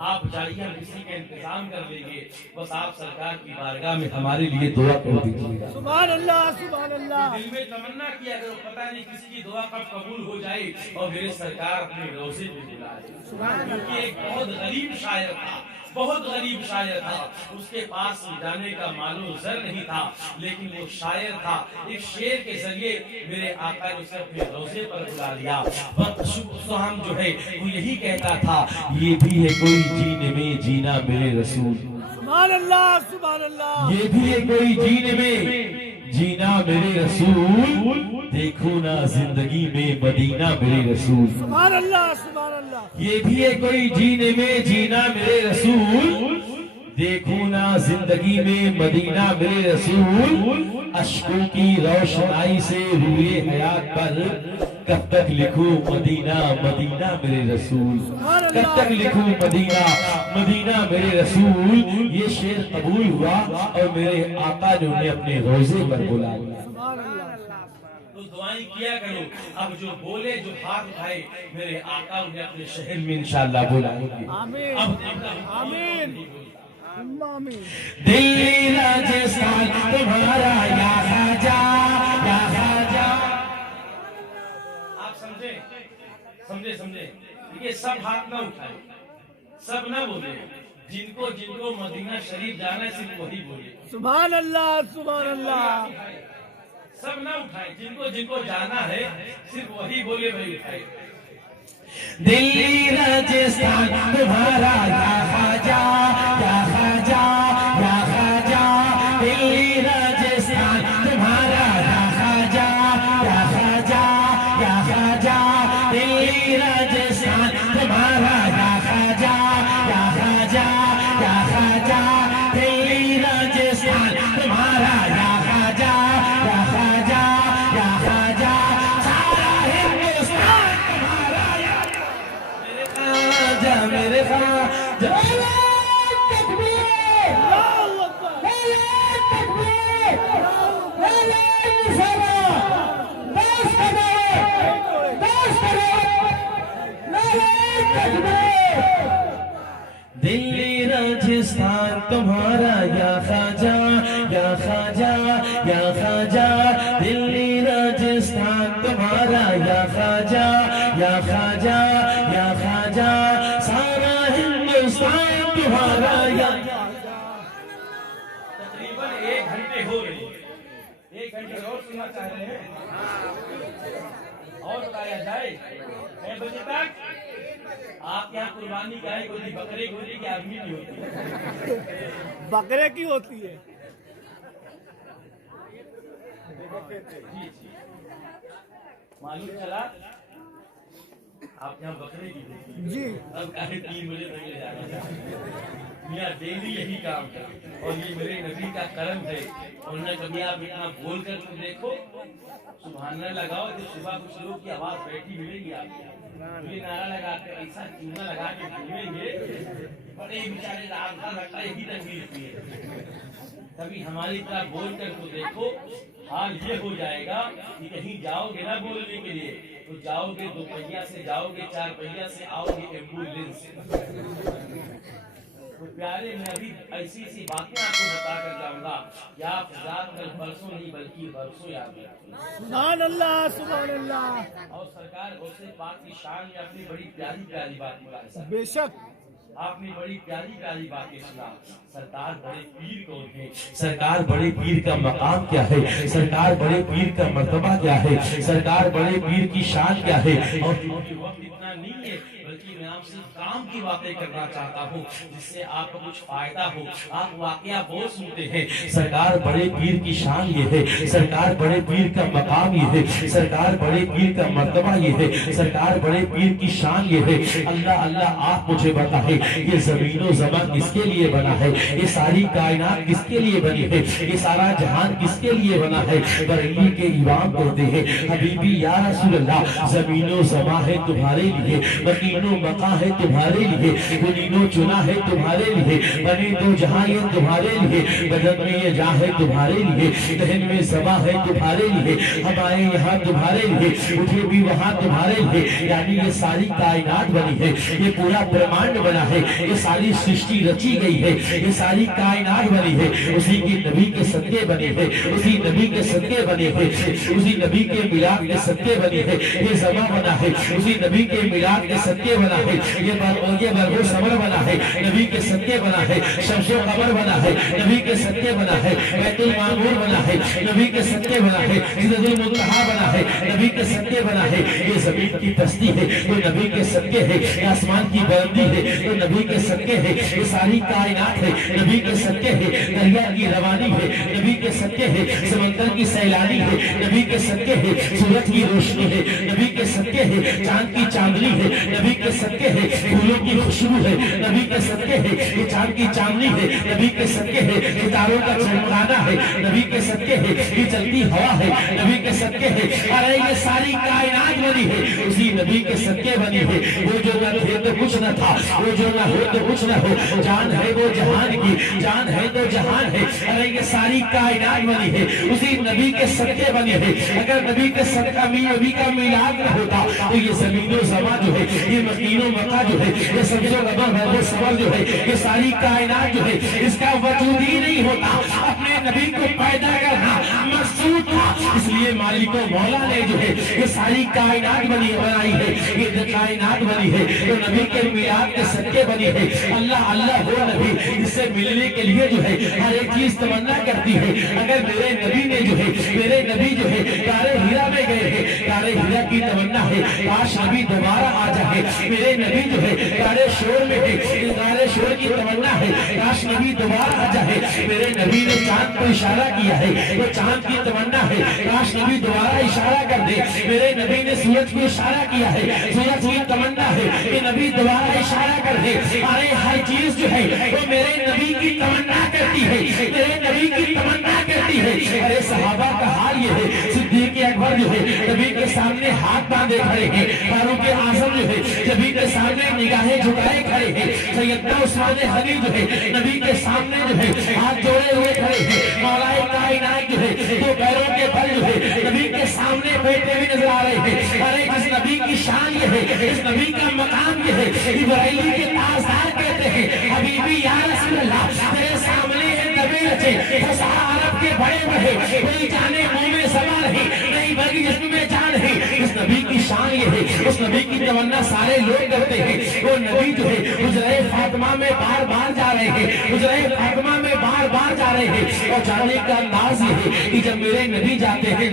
आप जाइए हम किसी का इंतजाम कर लेंगे, बस आप सरकार की बारगाह में हमारे लिए दुआ कर दीजिएगा। सुभान अल्लाह, सुभान अल्लाह। दिल में तमन्ना किया करो, पता नहीं किसी की दुआ कब कबूल हो जाए और मेरे सरकार अपने रोजे पे बुलाए। क्योंकि एक बहुत गरीब शायर था, बहुत गरीब शायर था, उसके पास जाने का मालूम जर नहीं था, लेकिन वो शायर था, एक शेर के जरिए मेरे आका ने उसे अपने रोजे पर बुला लिया। तो हम जो है वो यही कहता था, ये भी है कोई जीने में जीना मेरे रसूल, सुभान अल्लाह, सुभान अल्लाह। ये भी है कोई जीने में जीना मेरे रसूल, देखो ना जिंदगी में मदीना मेरे रसूल। सुभान अल्लाह, सुभान अल्लाह। ये भी है कोई जीने में जीना मेरे रसूल, देखो ना जिंदगी में मदीना मेरे रसूल। अश्कों की रोशनाई से रूए हयात पर कब तक लिखूं मदीना मदीना मेरे रसूल, कब तक लिखूं मदीना मदीना मेरे रसूल। ये शेर कबूल हुआ और मेरे आका ने उन्हें अपने रोजे पर बुला लिया। तो दुआएं किया करो, अब जो बोले जो हाथ उठाए मेरे आका उन्हें अपने शहर में इंशाअल्लाह बुलाएंगे। आमीन, अब आमीन, आमीन। दिल्ली राजस्थान तुम्हारा या खाजा या खाजा। आप समझे समझे समझे, ये सब हाथ ना उठाए, सब ना बोले, जिनको जिनको मदीना शरीफ जाना है सिर्फ वही बोले। सुभान अल्लाह, सुभान अल्लाह। सब ना उठाए, जिनको जिनको जाना है सिर्फ वही बोले, वही उठाए। दिल्ली राजस्थान तुम्हारा या खाजा या खाजा या खाजा। दिल्ली राजस्थान तुम्हारा या खाजा या खाजा या खाजा। दिल्ली राजस्थान तुम्हारा या खाजा या खाजा या खाजा। दिल्ली राजस्थान तुम्हारा या खाजा या खाजा या खाजा। सारा हिंदुस्तान तुम्हारा या खाजा मेरे खाजा। अल्लाहू अकबर। दिल्ली राजस्थान तुम्हारा या खाजा या खाजा या खाजा। दिल्ली राजस्थान तुम्हारा या खाजा या खाजा या खाजा। सारा हिंदुस्तान तुम्हारा या। तकरीबन 1 घंटे हो गए, 1 घंटे और सुनना चाह रहे हैं और बताया जाए 6 बजे तक। आप यहाँ कुर्बानी का है, कोई बकरे गोली की आदमी नहीं होती, बकरे की होती है। मालूम चला आप यहाँ बकरे की होती है। जी, अब कहे 3 बजे तक ले जाना मियाँ, डेली यही काम है और ये मेरे नबी का कर्म है। और न कभी आप इतना बोल कर तो देखो, सुबहाना लगाओ तो सुबह कुछ लोग की आवाज बैठी मिलेगी आपको, ये नारा लगाते ऐसा चूना लगा के घूमेंगे, बड़े बेचारे रात भर लगता है, यही तकलीफ है। कभी हमारी तरह बोल कर तो देखो, हाल ये हो जाएगा कि कहीं जाओगे ना बोलने के लिए तो जाओगे 2 पहिया से, जाओगे 4 पहिया से, आओगे एम्बुलेंस से। तो प्यारे मैं अभी ऐसी ऐसी बातें आपको बता कर जाऊंगा कि आप रात कल परसों नहीं बल्कि बरसों याद रखेंगे। सुभान अल्लाह, सुभान अल्लाह। और सरकार उससे पाक की शान में अपनी बड़ी प्यारी प्यारी बात निकाली। बेशक आपने बड़ी प्यारी प्यारी बातें सुना। सरकार बड़े पीर कौन है, सरकार बड़े पीर का मकाम क्या है, सरकार बड़े पीर का मर्तबा क्या है, सरकार बड़े पीर की शान क्या है। और क्योंकि वक्त इतना नहीं है बल्कि मैं आपसे काम की बातें करना चाहता हूँ जिससे आपको कुछ फायदा हो। आप वाकया बहुत सुनते हैं, सरकार बड़े पीर की शान ये है, सरकार बड़े पीर का मकाम ये है, सरकार बड़े पीर का मर्तबा ये है, सरकार बड़े पीर की शान ये है। अल्लाह अल्लाह आप मुझे बताए ये जमीनो ज़मान किसके लिए बना है, ये सारी कायनात किसके लिए बनी है, ये सारा जहान किसके लिए बना है। बरेली के इमाम कहते हैं हबीबी या रसूल अल्लाह जमीनो ज़मा है तुम्हारे लिए, मकीनो मका है तुम्हारे लिए, गुनीनो चुना है तुम्हारे लिए, बने दो जहां ये तुम्हारे लिए, बदन में ये जा है तुम्हारे लिए, दहन में ज़मा है तुम्हारे लिए, हम आए यहाँ तुम्हारे लिए, उठे भी वहाँ तुम्हारे लिए। यानी ये सारी कायनात बनी है, ये पूरा ब्रह्मांड बना है, ये सारी सृष्टि रची गई है, ये सारी कायनात बनी है, उसी की नबी के सदके बने हैं, उसी नबी के सदके बने हैं, उसी नबी के मिलाद के सदके बने हैं। ये ज़मा बना है उसी नबी के मिलाद के सदके बना है, ये बरगो समर बना है नबी के सदके बना है, शम्सो कमर बना है नबी के सदके बना है, बैतुल मामूर बना है नबी के सदके बना है, सिदरुल मुंतहा बना है नबी के सदके बना है। ये जमीन की पस्ती है तो नबी के सदके है, ये आसमान की बुलंदी है तो नबी के सदके है, ये सारी कायनात है नबी के सदके है, दरिया की रवानी है नबी के सदके है, समंदर की सैलानी है नबी के सदके है, सूरज की रोशनी है नबी के सदके है, चांद की चांदनी है नबी के सदके है, फूलों की खुशबू है नबी के सदके है, ये चांद की चांदनी है नबी के सदके है, सितारों का चमकाना है नबी के सदके है, ये चलती हवा है नबी के सदके है। अरे ये सारी कायनात बनी है उसी नबी के सदके बनी है। वो जो न थे तो कुछ न था, वो जो न हो तो कुछ न हो, जान है वो जहान की, जान है तो जहान है। अरे ये सारी कायनात बनी है उसी नबी के सदके बनी है। अगर नबी के सदका नबी का मिलाद न होता तो ये ज़मीनो ज़मा जो है, ये मकीनो मका जो है, ये सबसे बड़ा सबर जो है, ये सारी कायनात जो है इसका वजूद ही नहीं होता। अपने नबी को पैदा करना मकसूद था, इसलिए मालिक मौला ने जो है ये सारी कायनात बनाई है, ये कायनात बनी है तो नबी के मिलाद के सदके बनी है। अल्लाह अल्लाह हो नबी, इससे मिलने के लिए जो है हर एक चीज तमन्ना करती है। अगर मेरे नबी ने जो है, मेरे नबी जो है तारे हीरा में गए हैं, तारे हीरा की तमन्ना है काश नबी दोबारा आ जाए। मेरे नबी जो है तारे शोर में है, तारे शोर की तमन्ना है काश नबी दोबारा आ जाए। मेरे नबी ने चांद को इशारा किया है, वो चांद की तमन्ना है काश नबी दोबारा इशारा कर दे। मेरे नबी ने सूरज को इशारा किया है, सूरज की तमन्ना है कि नबी दोबारा इशारा कर दे। अरे हर चीज जो है वो मेरे नबी की तमन्ना करती है, मेरे नबी की तमन्ना करती है। अरे सहाबा का हाल ये है, सिद्दीक अकबर जो है नबी के सामने हाथ बांधे खड़े हैं, फारूक आजम जो है नबी के सामने निगाहें झुकाए खड़े हैं, सैयदना उस्मान गनी जो है नबी के सामने जो है हाथ जोड़े हुए खड़े हैं, मौलाए कायनात जो है दो पैरों के बल जो है नबी के सामने बैठे हुए नजर आ रहे हैं। अरे इस नबी की शान ये है, इस नबी का मकाम ये है। इब्राहिमी के ताजदार कहते हैं हबीबी या रसूल अल्लाह, तेरे सामने है नबी रचे अरब के बड़े बड़े, कोई जाने मुंह में समा नहीं बल्कि जिसमें जान है। इस नबी की शान ये है, उस नबी की तमन्ना सारे लोग करते हैं। वो नबी जो है हुजरे फातिमा में बार बार जा रहे हैं, हुजरे फातिमा में बार बार जा रहे हैं। और जाने का अंदाज ये है कि जब मेरे नबी जाते हैं,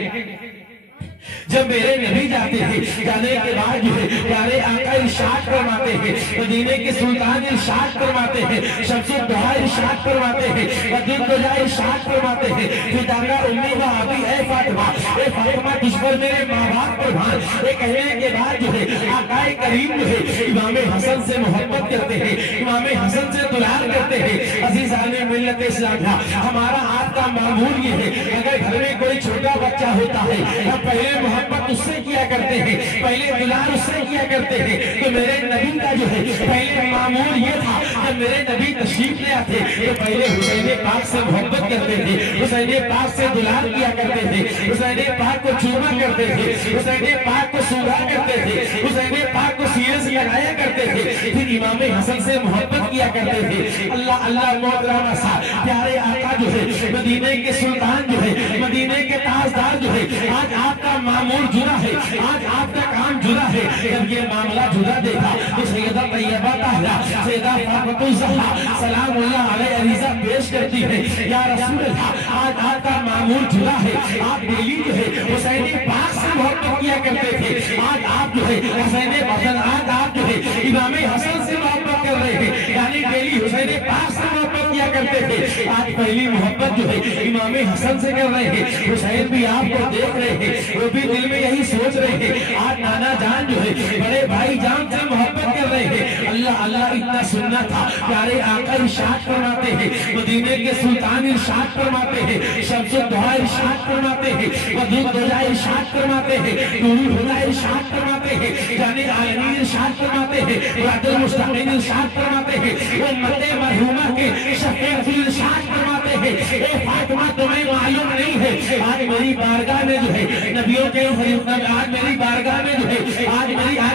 जब मेरे नबी जाते हैं, जाने के बाद जो है प्यारे आका इरशाद फरमाते हैं, मदीने के सुल्तान इरशाद फरमाते हैं, शम्सुल दुहा इरशाद फरमाते हैं, बदरुल दुजा इरशाद फरमाते हैं, फिदाका उम्मी व अबी है फातिमा, ए फातिमा तुझ पर मेरे माँ बाप कुर्बान। ये कहने के बाद जो है आका करीम जो है इमाम हसन से मोहब्बत करते हैं, इमाम हसन से दुलार करते हैं। अज़ीज़ाने मिल्लत इस्लाम, हमारा आपका मामूल ये है, अगर घर में कोई छोटा बच्चा होता है हम पहले मोहब्बत उससे किया करते करते हैं, पहले दुलार उससे किया करते हैं। तो मेरे नबी का जो है पहले मामूल ये था, जब मेरे नबी तशरीफ ले आते तो पहले हुसैन पाक से मोहब्बत करते थे, हुसैन पाक से दुलार किया करते थे, हुसैन पाक को चूमा करते थे, हुसैन पाक को सूंघा करते थे, हुसैन पाक को सीने से लगाया करते थे, फिर इमाम हसन से मोहब्बत किया करते थे। अल्लाह अल्लाह मोहतरमा सा प्यारे आका जो है, मदीने के सुल्तान जो है, मदीने के ताजदार जो है, आज आपका मामूल जुड़ा है, आज आपका काम जुड़ा है। जब ये मामला जुड़ा देखा तो सैयदा तैयबा ताहिरा सैयदा फातिमा ज़हरा सलामुल्लाह अलैहा अरीज़ा पेश करती है, या रसूल अल्लाह आज आपका मामूल जुड़ा है, आप डेली जो है हुसैन पाक से मोहब्बत किया करते थे, आज आप जो है हुसैन बदन आज आप जो है इमाम हसन से मोहब्बत कर रहे हैं, यानी डेली हुसैन पाक से मोहब्बत किया करते थे, आज पहली मोहब्बत जो है इमाम हसन से कर रहे हैं। हुसैन भी आपको देख रहे हैं, वो भी दिल में यही सोच रहे हैं, आज नाना जान जो है बड़े भाई जान से मोहब्बत कर रहे हैं। अल्लाह अल्लाह इतना सुनना था, प्यारे आका इरशाद फरमाते हैं, मदीने के सुल्तान इरशाद फरमाते हैं, शम्सुद्दौला इरशाद फरमाते हैं, वदूदुल्लाह इरशाद फरमाते हैं, नूरुल हुदा इरशाद फरमाते हैं, जाने आलमी इरशाद फरमाते हैं, रादुल मुस्तकीम इरशाद फरमाते हैं, उम्मते मरहूमा के शफीउल इरशाद फरमाते हैं, ए फातिमा तुम्हें मालूम नहीं है, आज मेरी बारगाह में जो है नबियों के आज मेरी बारगाह में जो है आज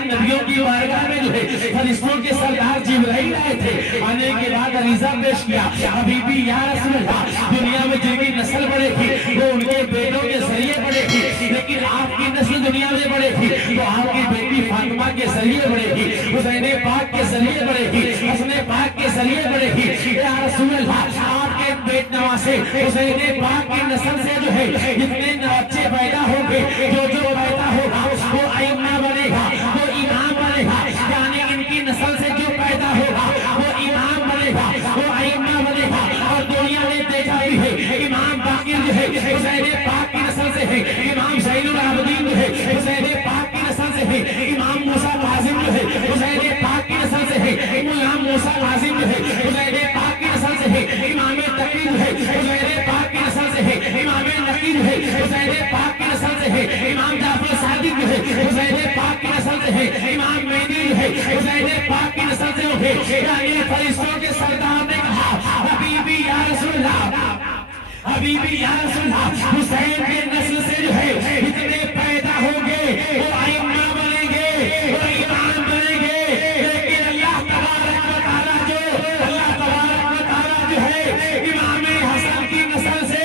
नबियों की बारगाह में जो है फरिश्तों के सरदार जिब्राइल आए थे, आने के बाद अरीज़ा पेश किया, हबीबी या रसूल अल्लाह दुनिया में जिनकी नस्ल बढ़ेगी वो उनके बेटों के जरिए बढ़ेगी, लेकिन आपकी नस्ल दुनिया में बढ़ेगी तो आपकी बेटी फातिमा के जरिए बढ़ेगी, हुसैन पाक के जरिए बढ़ेगी, हसन पाक के जरिए बढ़ेगी। या रसूल अल्लाह आपके बेट नवासे हुसैन पाक की नस्ल से जो है जितने बच्चे पैदा होंगे, जो पैदा होगा वो आइम्मा बनेगा, वो इमाम बनेगा, यानी इनकी नस्ल से जो पैदा होगा वो इमाम बनेगा, वो आइम्मा बनेगा। और दुनिया ने देखा भी है इमाम बाकिर जो है हुसैन पाक की नस्ल से है, इमाम ज़ैनुल आबिदीन जो है हुसैन पाक की नस्ल से है, इमाम मूसा काज़िम जो है हुसैन पाक की नस्ल से है, इमाम मूसा काज़िम जो है हुसैन पाक की नस्ल से है, इमाम तकी जो है हुसैन पाक की नस्ल से है, इमाम नकी जो है हुसैन पाक की नस्ल से है, इमाम जाफर सादिक जो है हुसैन पाक की नस्ल से है, इमाम मेहदी जो है हुसैन पाक की नस्ल से है। यानी फरिश्तों के सरदार ने कहा हबीबी या रसूल अल्लाह, हबीबी या रसूल अल्लाह हुसैन के नस्ल से जो है जितने पैदा होंगे वो आइम्मा बनेंगे, वो इमाम बनेंगे, लेकिन अल्लाह तबारक व तआला जो है इमाम हसन की नस्ल से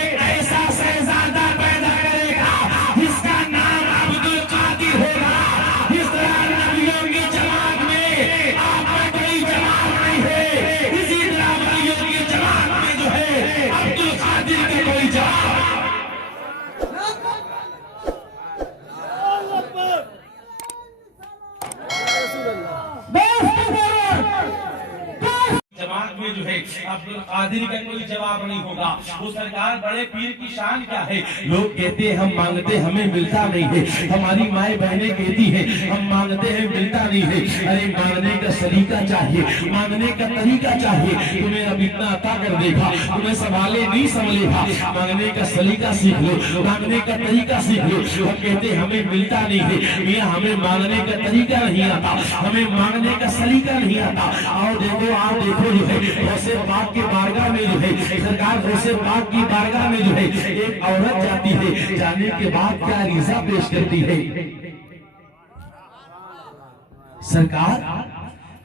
एक ऐसा शहजादा पैदा करेगा जिसका नाम अब्दुल कादिर होगा। इस तरह नबियों की जमात में आपका कोई जमात नहीं है, इसी तरह नबियों की जमात में जो है अब्दुल कादिर का कोई जमात जमात में जो है अब्दुल कादिर का कोई जवाब नहीं होगा। वो सरकार बड़े पीर की शान क्या है, लोग कहते हैं हम मांगते हमें मिलता नहीं है, हमारी माए बहनें कहती हैं हम मांगते हैं मिलता नहीं है। अरे मांगने का सलीका चाहिए, मांगने का तरीका चाहिए, तुम्हें अब इतना अता कर देगा, तुम्हें संभाले नहीं संभलेगा, मांगने का सलीका सीख लो, मांगने का तरीका सीख लो। हम कहते हमें मिलता नहीं है, मियां हमें मांगने का तरीका नहीं आता, हमें मांगने का सलीका नहीं आता। आओ देखो जो है गौसे पाक की बारगाह में जो है सरकार गौसे पाक की बारगाह में जो है एक औरत जाती है, जाने के बाद क्या अरीज़ा पेश करती है सरकार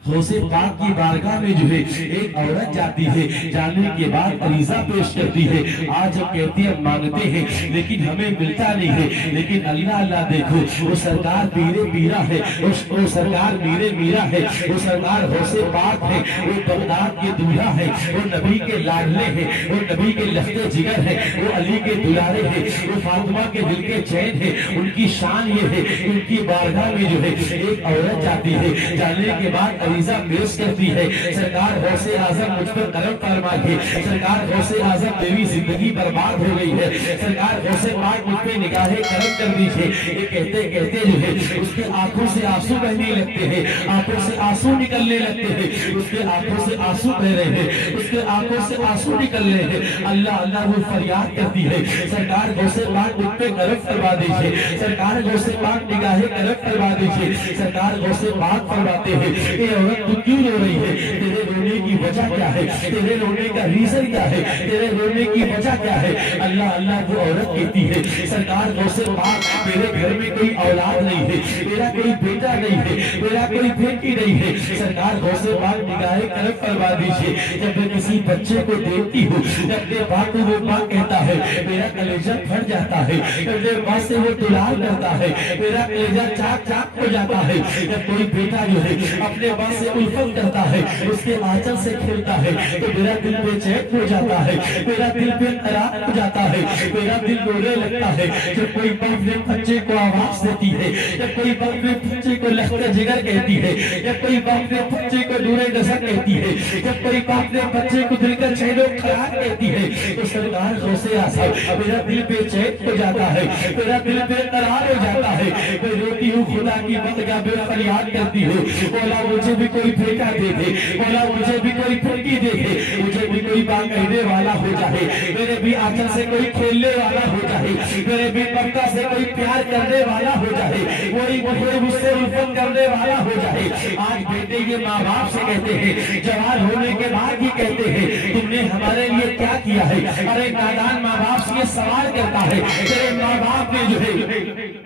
गौसे पाक की बारगाह में जो है एक औरत जाती है, जाने के बाद अरीज़ा पेश करती है। आज हम कहते हैं मांगते हैं लेकिन हमें मिलता नहीं है, लेकिन अल्लाह अल्लाह देखो वो सरकार पीरे पीरा है, वो सरकार मीरे मीरा है, वो सरकार गौसे पाक है, वो बगदाद के दूल्हा है, वो नबी के लाडले है, वो नबी के लफ्ते जिगर है, वो अली के दुलारे है, वो फातिमा के दिल के चैन है। उनकी शान ये है उनकी बारगाह में जो है एक औरत जाती है, जाने के बाद अरीजा पेश करती है, सरकार गौसे आजम मुझ पर करम फरमाइए, सरकार गौसे आजम मेरी जिंदगी बर्बाद हो गई है, सरकार गौसे पाक मुझ पे निगाहे करम कर दीजिए। ये कहते कहते जो है उसके आंखों से आंसू बहने लगते हैं, आंखों से आंसू निकलने लगते हैं, उसके आंखों से आंसू बह रहे हैं, उसके आंखों से आंसू निकल रहे हैं। अल्लाह अल्लाह वो फरियाद करती है, सरकार गौसे पाक मुझ पे करम फरमा दीजिए, सरकार गौसे पाक निगाहे करम फरमा दीजिए। सरकार गौसे पाक फरमाते हैं, ये औरत तू क्यों रो रही है, तेरे रोने की वजह क्या है, तेरे रोने का रीजन क्या है, तेरे रोने की वजह क्या है। अल्लाह अल्लाह वो औरत कहती है, सरकार गौसे पाक मेरे घर में कोई औलाद नहीं है, मेरा कोई बेटा नहीं है, मेरा कोई बेटी नहीं है। सरकार गौसे पाक निगाहे करम फरमा दीजिए। जब मैं किसी बच्चे को देखती हूँ, जब मेरे बाप को वो बाप कहता है, मेरा कलेजा फट जाता है, जब मेरे बाप से वो दुलार करता है, मेरा कलेजा चाक चाक हो जाता है। जब कोई बेटा जो है अपने बाप से उल्फत करता है, उसके आंचल से खेलता है, तो मेरा दिल बेचैन हो जाता है, मेरा दिल बेकरार हो जाता है, मेरा दिल रोने लगता है। जब कोई बाप अपने बच्चे को आवाज देती है, जब कोई बाप अपने बच्चे को लखते जिगर कहती है, जब कोई बाप अपने बच्चे को नूरे नजर कहती है, जब कोई बाप अपने बच्चे को दिल का चैनो खराब कहती है, तो सरकार गौसे आजम मेरा दिल बेचैन हो जाता है, मेरा दिल बेकरार हो जाता है। मैं रोती हूँ खुदा की बदगाह में फरियाद करती हूँ, बोला मुझे भी कोई बेटा दे दे, बोला मुझे भी कोई बेटी दे दे, मुझे भी कोई बात कहने वाला हो जाए, मेरे भी आंचल से कोई खेलने वाला हो जाए, मेरे भी मक्का से कोई प्यार करने वाला हो जाए, कोई मुझसे उल्फत करने वाला हो जाए। आज बेटे ये माँ बाप से कहते हैं, जवान होने के बाद ही कहते हैं, तुमने हमारे लिए क्या किया है। अरे नादान माँ बाप से ये सवाल करता है, तेरे माँ बाप ने जो है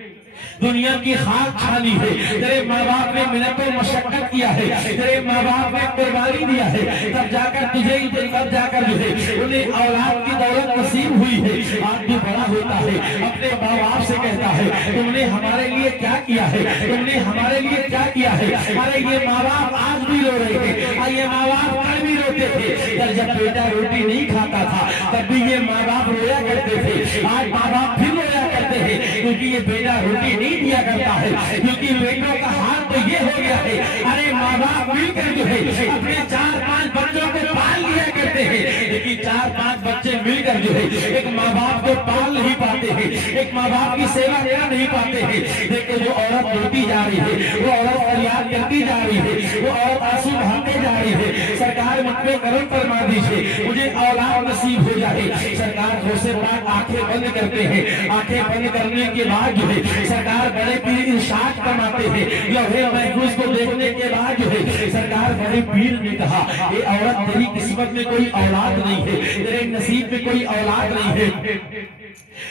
दुनिया की खाक छानी है, तेरे माँ बाप ने मिन्नतों मशक्कत किया है, तेरे माँ बाप ने कुर्बानी दिया है, तब जाकर तुझे तब जाकर जो है उन्हें औलाद की दौलत नसीब हुई है। आदमी बड़ा होता है, अपने माँ बाप से कहता है, तुमने हमारे लिए क्या किया है, तुमने हमारे लिए क्या किया है। अरे ये माँ बाप आज भी रो रहे हैं, और ये माँ बाप कल भी रोते थे। कल जब बेटा रोटी नहीं खाता था तब भी ये माँ बाप रोया करते थे, आज माँ बाप फिर रोया करते हैं, क्योंकि ये बेटा रोटी नहीं दिया करता है, क्योंकि बेटों का हाल तो ये हो गया है। अरे माँ बाप मिलकर जो है अपने 4-5 बच्चों को पाल लिया करते हैं, लेकिन 4-5 बच्चे मिलकर जो है एक माँ बाप को पाल नहीं पाते हैं, एक माँ बाप की सेवा कर नहीं पाते हैं। देखो जो औरत रोती जा रही है, वो औरत फरियाद करती जा रही है, वो औरत आंसू बहाते जा रही है। सरकार मुझ पे करम फरमा दीजिए, मुझे औलाद नसीब हो जाए। सरकार गौसे पाक आंखें बंद करते हैं, आंखें बंद करने के बाद जो है सरकार बड़े पीर इरशाद फरमाते हैं। लौहे महफूज को देखने के बाद जो है सरकार बड़े पीर ने कहा, ये औरत तेरी किस्मत में कोई औलाद नहीं है, तेरे नसीब में कोई औलाद नहीं है,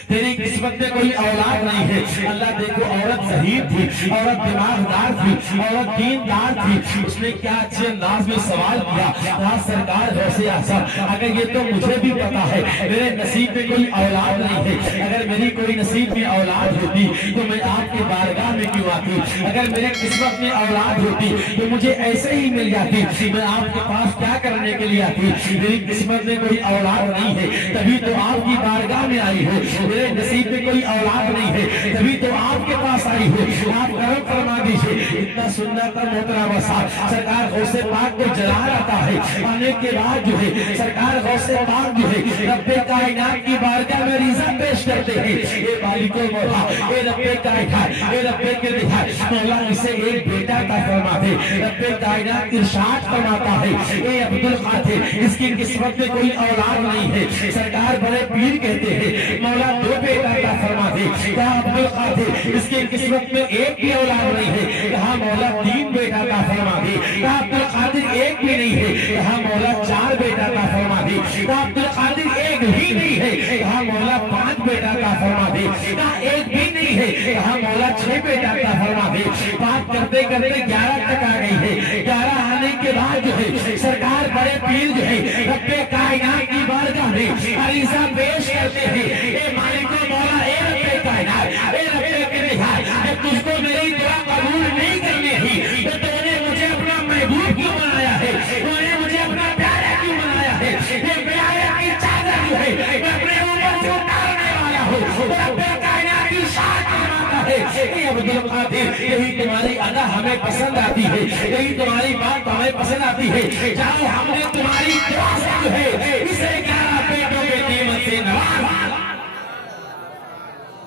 तेरी किस्मत में कोई औलाद नहीं है। अल्लाह देखो औरत शहीद थी, औरत दिमागदार थी, औरत दीनदार थी, उसने क्या अच्छे अंदाज में सवाल किया, कहा सरकार गौसे आजम अगर ये तो मुझे भी पता है मेरे नसीब में कोई औलाद नहीं है, अगर मेरी कोई नसीब में औलाद होती तो मैं आपके बारगाह में क्यों आती, अगर मेरे किस्मत में औलाद होती तो मुझे ऐसे ही मिल जाती, मैं आपके पास क्या करने के लिए आती। मेरी किस्मत में कोई औलाद नहीं है तभी तो आपकी बारगाह में आई हो, मेरे नसीब में कोई औलाद नहीं है तभी तो आपके पास आई हो, आप करम फरमा दीजिए। इतना सुनना था मोहतरम साहब, सरकार गौसे पाक को जला आता है, आने के बाद जो है सरकार गौसे पाक जो है रब्बे कायनात की बारगाह में रिज़ा पेश करते हैं। ये मालिको मौला, ये रब्बे कायनात, ये रब्बे के दिहार मौला इसे एक बेटा का फरमाते, रब्बे कायनात इरशाद फरमाता है, ये अब्दुल कादिर इसकी किस्मत में कोई औलाद नहीं है। सरकार बड़े पीर कहते हैं मौला 2 बेटा का फरमा दे, क्या अब्दुल कादिर इसकी किस्मत में एक भी औलाद नहीं है, कहा मौला 3 बेटा का फरमा दे, क्या अब्दुल कादिर एक भी नहीं है, कहा मौला 4 बेटा का फरमा दे, क्या अब्दुल कादिर एक भी नहीं है, कहा मौला 5 बेटा का फरमा दे, कहा एक भी नहीं है, कहा मौला 6 बेटा का फरमा दे। बात करते करते 11 तक आ गई है, 11 आने के बाद जो है सरकार बड़े पीर जो है रब्बे कायनात की बारगाह में अरीज़ा पेश करते हैं, ए मालिको मौला, ए रब्बे कायनात, ए रब्बे के दिहार, तुझको मेरी दुआ कबूल नहीं करनी थी तो तूने मुझे अपना महबूब क्यों बनाया है, तूने मुझे अपना प्यारा क्यों बनाया है। ये प्यारे की चादर जो है मैं अपने ऊपर से उतारने वाला हूँ, रब्बे कायनात की शान फरमाता है, है कि अब्दुल कादिर यही तुम्हारी अदा हमें पसंद आती है, यही तुम्हारी बात हमें पसंद आती है। जाओ हमने तुम्हारी दुआ से जो है इसे 11 बेटों के नेमत से नवाजा।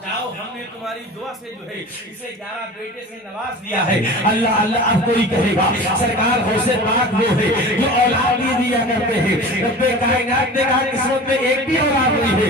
जाओ हमने तुम्हारी दुआ से जो है इसे 11 बेटे से नवाज दिया है। अल्लाह अल्लाह अब कोई कहेगा सरकार गौसे पाक वो है जो औलाद नहीं दिया करते हैं। रब्बे कायनात ने कहा किस्मत में एक भी औलाद नहीं है,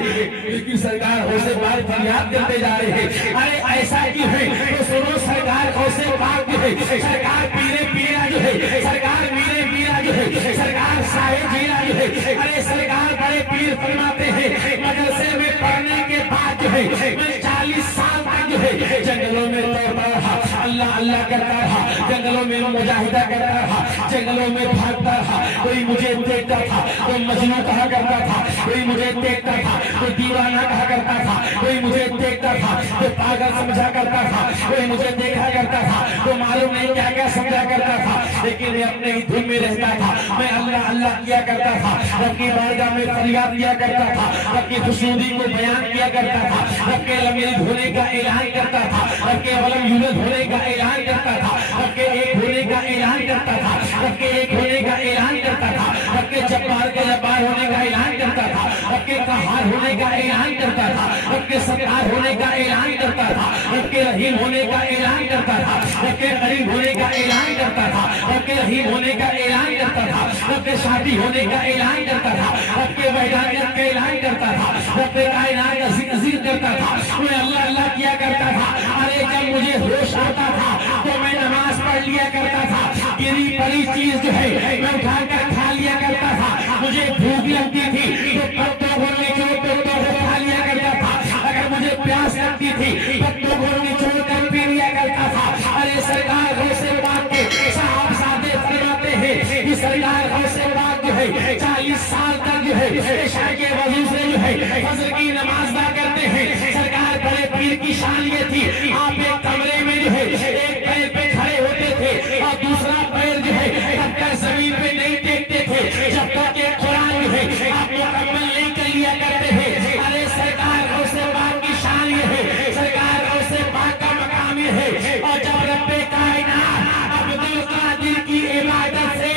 लेकिन सरकार गौसे पाक फरियाद करते जा रहे हैं। अरे ऐसा क्यों है? तो सुनो सरकार गौसे पाक जो है, सरकार पीरे पीरा जो है, सरकार मीरे पीरा जो है, सरकार साहे जीरा जो है, अरे सरकार बड़े पीर फरमाते हैं मदरसे में पढ़ने के बाद जो है मैं 40 साल तक जो है जंगलों में दौड़ता रहा, अल्लाह अल्लाह करता रहा, जंगलों में मुजाहिदा करता रहा, जंगलों में भागता रहा। कोई मुझे देखता था कोई मजनू कहा करता था, कोई मुझे देखता था कोई दीवाना कहा करता था, कोई मुझे देखता था कोई पागल समझा करता था, कोई मुझे देखा करता था तो मालूम नहीं क्या क्या समझा करता था, लेकिन मैं अपने ही धुन में रहता था। मैं अल्लाह अल्लाह किया करता था, रब की बारगाह में फरियाद किया करता था, रब की खुशनुदी को बयान किया करता था, रब के लमील होने का ऐलान करता था, रब के वलम यूलद होने का ऐलान करता था, रब के एक होने का ऐलान करता था, रब के एक होने का ऐलान करता था, रब के जब्बार के जब्बार होने का ऐलान करता था, रब के कहार होने का ऐलान करता था, रब के सत्तार होने का ऐलान करता था, रब के रहीम होने का ऐलान करता था, रब के करीम होने का ऐलान करता था, रब के रहीम होने का ऐलान करता था, रब के शादी होने का ऐलान करता था, रब के वैदानियत का ऐलान करता था, रब के कायनात का जिक्र करता था। मैं अल्लाह अल्लाह किया करता था। अरे जब मुझे होश आता था तो मैं नमाज पढ़ लिया करता था, गिरी पड़ी चीज जो है मैं उठाकर खा लिया करता था। मुझे भूख लगती थी तो पत्तों को निचोड़ पत्तों को खा लिया करता था, अगर मुझे प्यास लगती थी पत्तों को निचोड़ कर पी लिया करता था। अरे सरकार गौसे पाक के साहबजादे फरमाते हैं कि सरकार गौसे पाक जो है 40 साल तक जो है इशा के वजू से जो है फजर की नमाज अदा करते हैं। सरकार बड़े पीर की शान ये थी, आप एक कमरे में जो है एक पैर पे खड़े होते थे और दूसरा पैर जो है तब तक जमीन पे नहीं टेकते थे जब तक कि कुरान जो है आप मुकम्मल नहीं कर लिया करते थे। अरे सरकार गौसे पाक की शान ये है, सरकार गौसे पाक का मकाम ये है। और जब रब्बे कायनात अब्दुल कादिर की इबादत से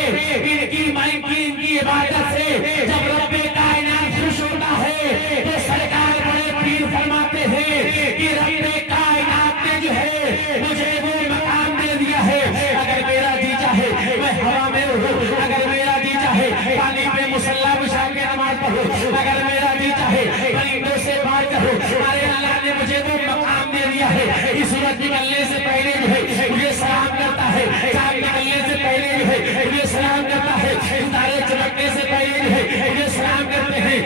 इनकी इबादत से जब रब्बे कायनात खुश होता है तो सरकार बड़े पीर फरमाते हैं कि रब्बे कायनात ने जो है मुझे वो मकाम दे दिया है। अगर मेरा जी चाहे मैं हवा में उड़ूं, अगर मेरा जी चाहे पानी पे मुसल्ला बिछा के नमाज पढ़ूं, अगर मेरा जी चाहे परिंदों से बात करूं, अरे अल्लाह ने मुझे वो मकाम दे दिया है। इस सूरज निकलने से पहले जो है मुझे सलाम करता है, चांद निकलने से पहले जो है मुझे सलाम करता है, तारे चमकने से पहले जो है मुझे सलाम करते हैं,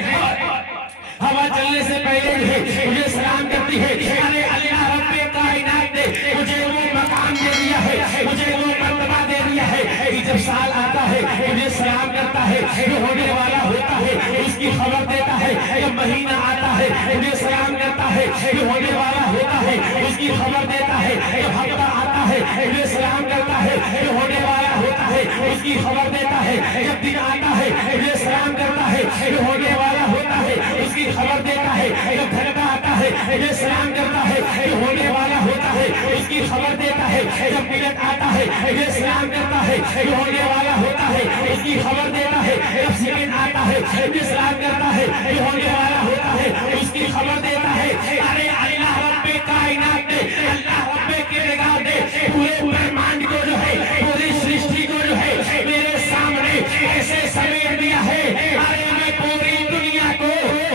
हवा चलने से पहले जो है मुझे सलाम करती है। अरे अल्लाह रब्बे कायनात ने मुझे वो मकाम दे दिया है, मुझे वो मर्तबा दे दिया है कि जब साल आता है मुझे सलाम करता है, जो होने वाला होता है उसकी खबर देता है। जब महीना आता है मुझे सलाम करता है, जो होने वाला होता है उसकी खबर देता है। जब हफ्ता आता है मुझे सलाम करता है, जो होने वाला होता है उसकी खबर देता है। जब दिन आता है मुझे सलाम करता है, जो होने वाला होता है उसकी खबर देता है। जब घंटा आता है मुझे सलाम करता है, जो होने वाला होता है उसकी खबर देता है। जब मिनट आता है मुझे सलाम करता है, जो होने वाला होता है उसकी खबर देता है। जब सेकंड आता है मुझे सलाम करता है, जो होने वाला होता है उसकी खबर देता है। अरे अल्लाह रब्बे कायनात ने, अल्लाह रब्बे के निगाह ने पूरे ब्रह्मांड को जो है पूरी सृष्टि को जो है मेरे सामने ऐसे समेट दिया है। अरे मैं पूरी दुनिया को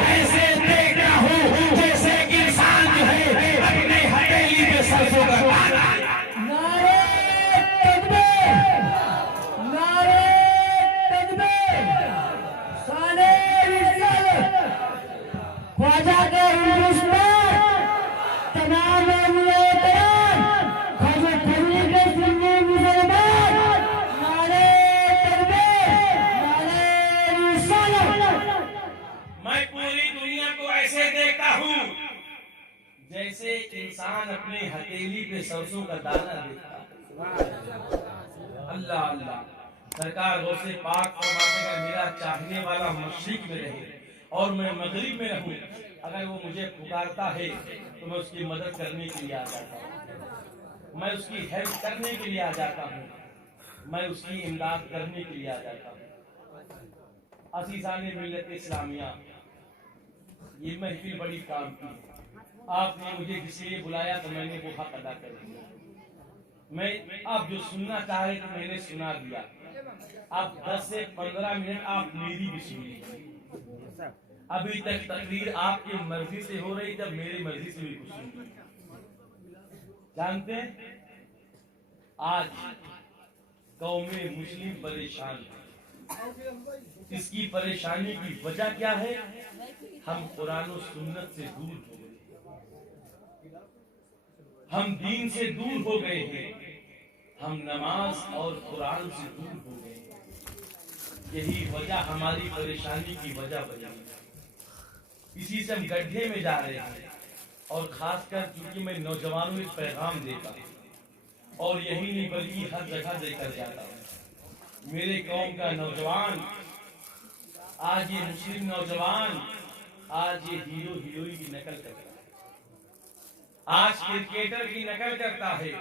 ऐसे देख रहा हूँ जैसे कि इंसान जो है अपने हथेली पे सरसों का दाना। नारे तकबीर, नारे तकबीर, शाने रिसालत, ख्वाजा के हिंदुस्तान, तमाम उम्मत-ए-मुहतरम, ख्वाजा फरीद के सुन्नी मुसलमान, नारे तकबीर, नारे रिसालत। मैं पूरी दुनिया को ऐसे देखता हूँ जैसे इंसान अपने हथेली पे सरसों का दाना देखता है। अल्लाह अल्लाह। सरकार गौसे पाक फरमाते हैं मेरा चाहने वाला मशरिक में रहे और मैं मगरिब में रहूं, अगर वो मुझे पुकारता है तो मैं उसकी मदद करने के लिए आ जाता हूँ, मैं उसकी हेल्प करने के लिए आ जाता हूँ, मैं उसकी इमदाद करने के लिए आ जाता हूँ। अज़ीज़ाने मिल्लत इस्लामिया, ये महफिल बड़ी काम की। आपने मुझे जिसलिए बुलाया तो मैंने वो हक अदा कर दिया। मैं आप जो सुनना चाह रहे थे मैंने सुना दिया। आप 10 से 15 मिनट आप मेरी भी सुन लीजिए। अभी तक तकरीर आपकी मर्जी से हो रही, जब मेरी मर्जी से भी कुछ सुन। जानते हैं आज कौमे मुस्लिम परेशान है। इसकी परेशानी की वजह क्या है? हम कुरान और सुन्नत से दूर हो गए, हम दीन से दूर हो गए हैं, हम नमाज और कुरान से दूर हो गए। यही वजह हमारी परेशानी की वजह बनी। इसी से हम गड्ढे में जा रहे हैं। और खासकर क्योंकि मैं नौजवानों में पैगाम देता हूं और यही नहीं बल्कि हर जगह देकर जाता हूं। मेरे कौम का नौजवान, आज ये मुस्लिम नौजवान, आज ये हीरो हीरोइन की नकल करता है, आज क्रिकेटर की नकल करता है,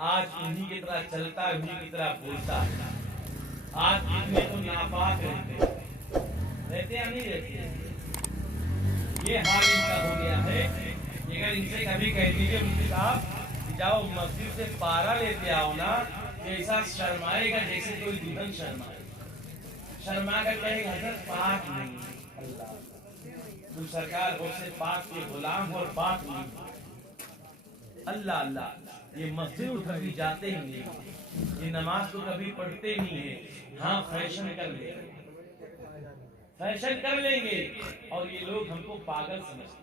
आज उन्हीं की तरह चलता है, उन्हीं की तरह बोलता है। आज कितने तो नापाक रहते या नहीं रहते? ये हाल इनका हो गया है। अगर इनसे कभी कह दीजिए मुफ्ती साहब जाओ मस्जिद से पारा लेते आओ ना, ऐसा शर्माएगा जैसे कोई दुल्हन शर्माए। शर्मा कर कहेगा हजरत पाक नहीं, अल्लाह तुम सरकार हो से पाक के गुलाम और पाक नहीं। अल्लाह अल्लाह, ये मस्जिद तो कभी जाते ही नहीं, ये नमाज तो कभी पढ़ते नहीं है। हाँ फैशन कर लेंगे, फैशन कर लेंगे और ये लोग हमको पागल समझते हैं।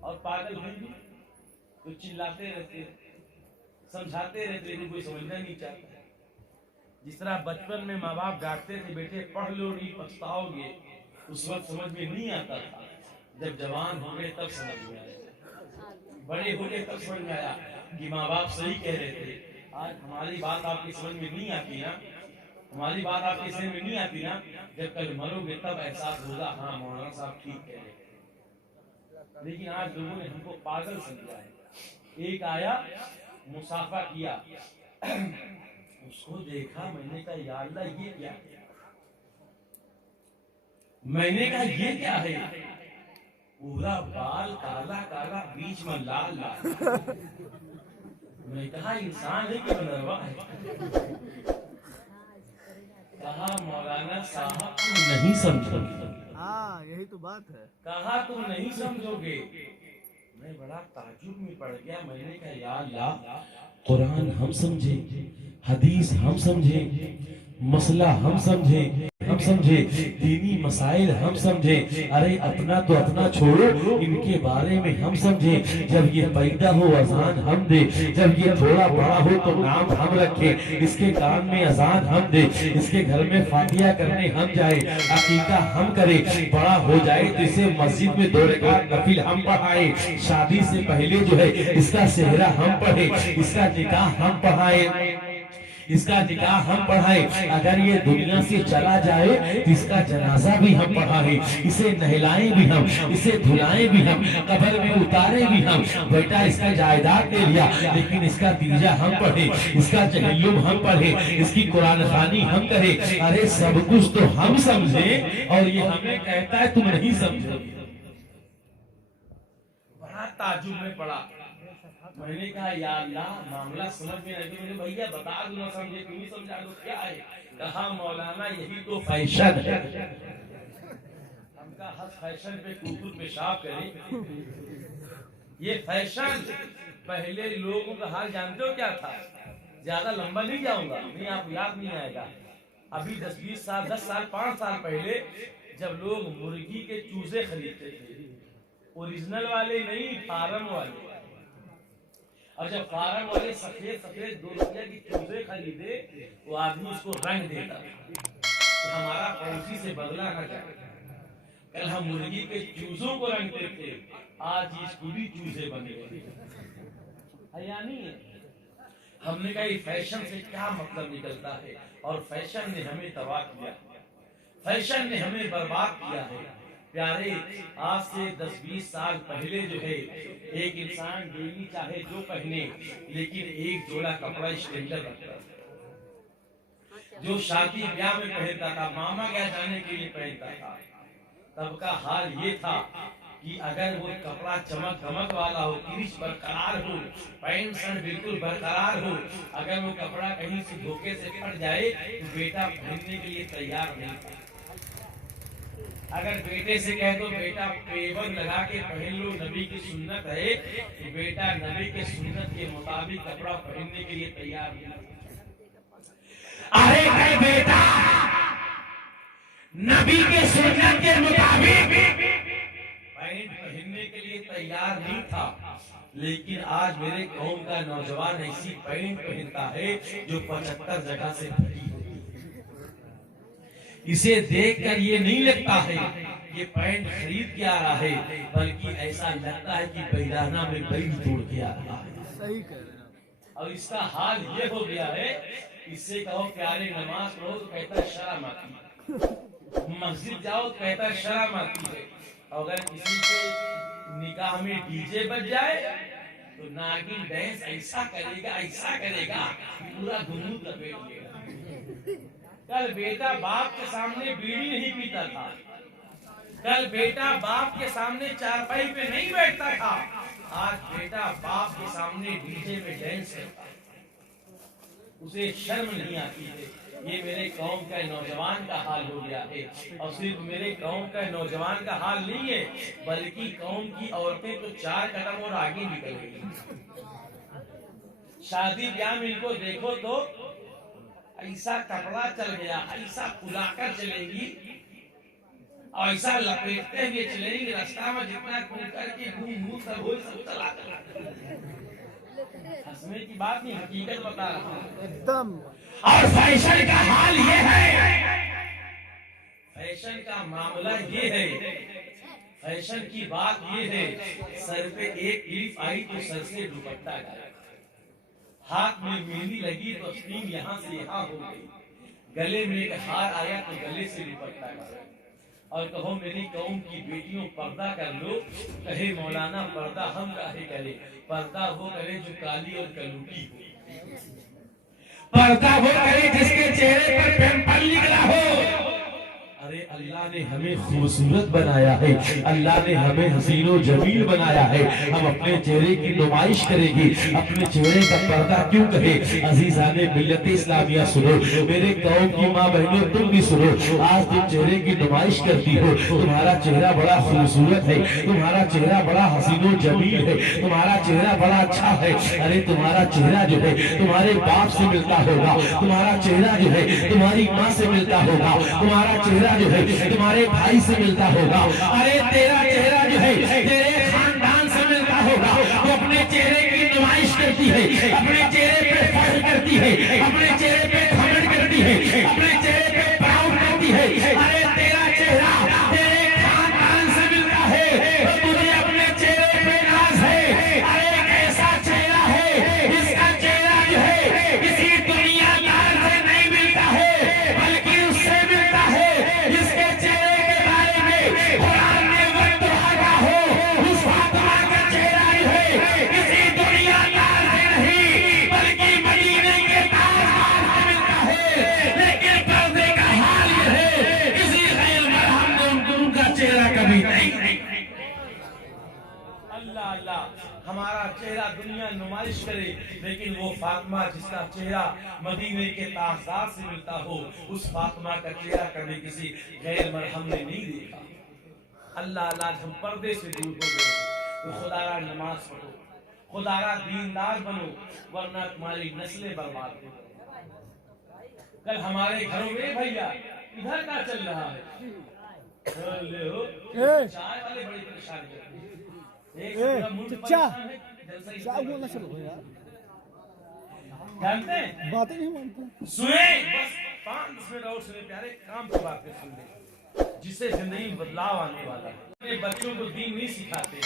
और पागल होंगे तो चिल्लाते रहते, समझाते रहते, कोई समझना नहीं चाहता। जिस तरह बचपन में माँ बाप डांटते थे बेटे पढ़ लो नहीं पछताओगे, उस वक्त समझ में नहीं आता था। जब जवान हो गए तब समझ में आया, बड़े हो गए तब समझ में आया कि माँ बाप सही कह रहे थे। आज हमारी बात आपकी समझ में नहीं आती ना, हमारी बात आपकी समझ में नहीं आती ना, जब कल मरोगे तब एहसास होगा हाँ मौलाना साहब ठीक कह रहे हैं। लेकिन आज लोगों ने हमको पागल समझा है। एक आया मुसाफा किया, उसको देखा, मैंने कहा या अल्लाह ये क्या? मैंने कहा ये क्या है? पूरा बाल काला काला, बीच में लाल लाल। मैं कहा इंसान है कि बनरवा है? कहा मौलाना साहब तुम नहीं समझोगे। हाँ यही तो बात है। कहा तुम नहीं समझोगे। मैं बड़ा ताज्जुब में पड़ गया। मैंने कहा या अल्लाह, कुरान हम समझे, हदीस हम समझे, मसला हम समझे, हम समझे, दीनी मसाइल हम समझे। अरे अपना तो अपना छोड़ो, इनके बारे में हम समझे। जब ये पैदा हो अजान हम दे, जब ये थोड़ा बड़ा हो तो नाम हम रखे, इसके कान में अजान हम दे, इसके घर में फातिहा करने हम जाए, अकीका हम करे, बड़ा हो जाए तो इसे मस्जिद में 2 रकात नफिल हम पढ़ाए, शादी से पहले जो है इसका सेहरा हम पढ़े, इसका निकाह हम पढ़ाए, इसका निकाह हम पढ़ाए। अगर ये दुनिया से चला जाए तो इसका जनाजा भी हम पढ़ाए, इसे नहलाएं भी हम, इसे धुलाएं भी हम, कब्र में उतारे भी हम। बेटा इसका जायदाद ले लिया लेकिन इसका दीजा हम पढ़े, इसका तहल्लुम हम पढ़े, इसकी कुरान खानी हम करे। अरे सब कुछ तो हम समझे और ये हमें कहता है तुम नहीं समझो। बड़ा ताज्जुब में पड़ा। मैंने कहा या अल्लाह मामला समझ में नहीं। मैंने भैया बता दो ना, समझे तुम ही समझा दो क्या है। कहा मौलाना यही तो फैशन है। हमका हर फैशन पे कुकुर पेशाब करे, ये फैशन। पहले लोगों का हाल जानते हो क्या था? ज्यादा लंबा नहीं जाऊंगा, नहीं आप याद नहीं आएगा। अभी 10-20 साल 10 साल 5 साल पहले जब लोग मुर्गी के चूजे खरीदते थे, ओरिजिनल वाले नहीं फार्म वाले, और जब फार्म वाले सफेद सफेद 2 रुपया की चूजे खरीदे तो आदमी उसको रंग देता तो हमारा पड़ोसी से बदला ना जाए। कल हम मुर्गी के चूजों को रंगते थे, आज ये स्कूली चूजे बने हुए। यानी हमने कहा फैशन से क्या मतलब निकलता है, और फैशन ने हमें तबाह किया, फैशन ने हमें बर्बाद किया है। प्यारे, आज से 10-20 साल पहले जो है एक इंसान डेली चाहे जो पहने, लेकिन एक जोड़ा कपड़ा स्टैंडर्ड रखता था। जो शादी ब्याह में पहनता था, मामा क्या जाने के लिए पहनता था। तब का हाल ये था कि अगर वो कपड़ा चमक धमक वाला हो, तिरिश बरकरार हो, पैंट शर्ट बिल्कुल बरकरार हो, अगर वो कपड़ा कहीं से धोखे से फट जाए तो बेटा पहनने के लिए तैयार नहीं था। अगर बेटे से कह दो बेटा पेवर लगा के पहन लो, नबी की सुन्नत है, तो बेटा नबी के सुन्नत के मुताबिक कपड़ा पहनने के लिए तैयार नहीं। अरे बेटा नबी के सुन्नत के मुताबिक पैंट पहनने के लिए तैयार नहीं था। लेकिन आज मेरे कौम का नौजवान ऐसी पैंट पहनता है जो 75 जगह से फटी होती है। इसे देखकर ये नहीं लगता है ये पैंट खरीद के आ रहा है, बल्कि ऐसा लगता है कि बैराना में बैल तोड़ के आ रहा है। सही कह रहे हैं। और इसका हाल ये हो गया है, इससे कहो प्यारे नमाज पढ़ो तो कहता है शर्म आती है, मस्जिद जाओ तो कहता है शर्म आती है। अगर किसी के निकाह में डीजे बज जाए तो नागिन डांस ऐसा करेगा कि पूरा घुंघरू लपेट लेगा। कल बेटा बाप के सामने बीड़ी नहीं पीता था, कल बेटा बाप के सामने चारपाई पे नहीं बैठता था, आज बेटा बाप के सामने डीजे में डांस करता है, उसे शर्म नहीं आती है। ये मेरे कौम का नौजवान का हाल हो गया है। और सिर्फ मेरे कौम का नौजवान का हाल नहीं है, बल्कि कौम की औरतें तो 4 कदम और आगे निकल गई। शादी ब्याह में इनको देखो तो ऐसा कपड़ा चल गया, ऐसा फुलाकर चलेंगी, ऐसा लपेटते हुए चलेंगी, रास्ता में जितना घूम करके घूम सब हो सब चला हंसने की बात नहीं, हकीकत बता रहा हूँ एकदम। और फैशन का हाल ये है, फैशन का मामला ये है, फैशन की बात ये है, सर पे एक क्लिप आई तो सर से दुपट्टा गया, हाथ में मेहंदी लगी तो स्ट्रिंग यहाँ से यहाँ हो गई, गले में एक हार आया तो गले से दुपट्टा गया। और कहो मेरी कौम की बेटियों पर्दा कर लो, कहे मौलाना पर्दा हम काहे करे, पर्दा वो करे जो काली और कलूटी हो, पर्दा वो करे जिसके चेहरे पर पिंपल निकला हो। अरे अल्लाह ने हमें खूबसूरत बनाया है, अल्लाह ने हमें हसीनो जमील बनाया है, हम अपने चेहरे की नुमाइश करेंगे, अपने चेहरे का पर्दा क्यों कहे। अजीजाने मिल्लत इस्लामिया सुनो, मेरे कौम की माँ बहनों तुम भी सुनो, आज तुम चेहरे की नुमाइश करती हो, तुम्हारा चेहरा बड़ा खूबसूरत है, तुम्हारा चेहरा बड़ा हसीनो जमील है, तुम्हारा चेहरा बड़ा अच्छा है। अरे तुम्हारा चेहरा जो है तुम्हारे बाप से मिलता होगा, तुम्हारा चेहरा जो है तुम्हारी माँ से मिलता होगा, तुम्हारा चेहरा जो है तुम्हारे भाई से मिलता होगा, अरे तेरा चेहरा जो है तेरे खानदान से मिलता होगा। तो अपने चेहरे की नुमाइश करती है, अपने चेहरे पे फख्र करती है, अपने चेहरे पे घमंड करती है, अपने चेहरे पे प्राउड करती है। अरे तेरा चेहरा तेरे खानदान से मिलता है तो तुझे अपने चेहरे पे नाज है। अरे ऐसा चेहरा है इसका चेहरा जो है किसी दुनियादार से नहीं मिलता है, बल्कि उससे मिलता है जिसके चेहरे के बारे में कुरान ने वक्त कहा हो। उस फातिमा का चेहरा जो है किसी दुनियादार से नहीं बल्कि मदीने के ताजदार से मिलता है। लेकिन पर्दे का हाल ये है किसी गैर मरहम ने उनका चेहरा कभी नहीं। अल्लाह अल्लाह, हमारा चेहरा दुनिया नुमाइश करे, लेकिन वो फातिमा जिसका चेहरा मदीने के ताजदार से मिलता हो, उस फातिमा का चेहरा कभी किसी गैर मरहम ने नहीं देखा। अल्लाह अल्लाह, हम पर्दे से दूर हो गए तो खुदारा नमाज पढ़ो, खुदारा दीनदार बनो, वरना तुम्हारी नस्लें बर्बाद हो। कल हमारे घरों में भैया इधर क्या चल रहा है, ले हो चाय वाले बड़ी परेशानी करते हैं। चचा क्या बोलना चलो यार, जानते हैं बातें नहीं मानते। सुने बस 5 मिनट और सुने प्यारे, काम की बातें सुन ले जिससे जिंदगी में बदलाव आने वाला है। अपने बच्चों को दीन नहीं सिखाते।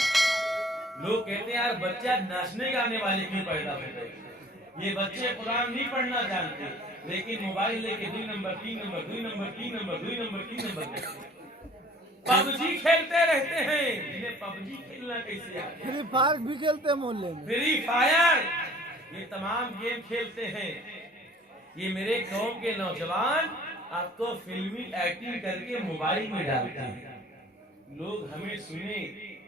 लोग कहते हैं यार बच्चा नाचने गाने वाले क्यों पैदा हो गए। ये बच्चे कुरान नहीं पढ़ना जानते, लेकिन मोबाइल लेके 2 number 3 number 2 number 3 number 2 number 3 number करते। पबजी खेलते रहते हैं, इन्हें पबजी खेलना कैसे आता है? फ्री फायर भी खेलते हैं मोहल्ले में। फ्री फायर, ये तमाम गेम खेलते हैं। ये मेरे गांव के नौजवान अब तो फिल्मी एक्टिंग करके मोबाइल में डालते हैं। लोग हमें सुने,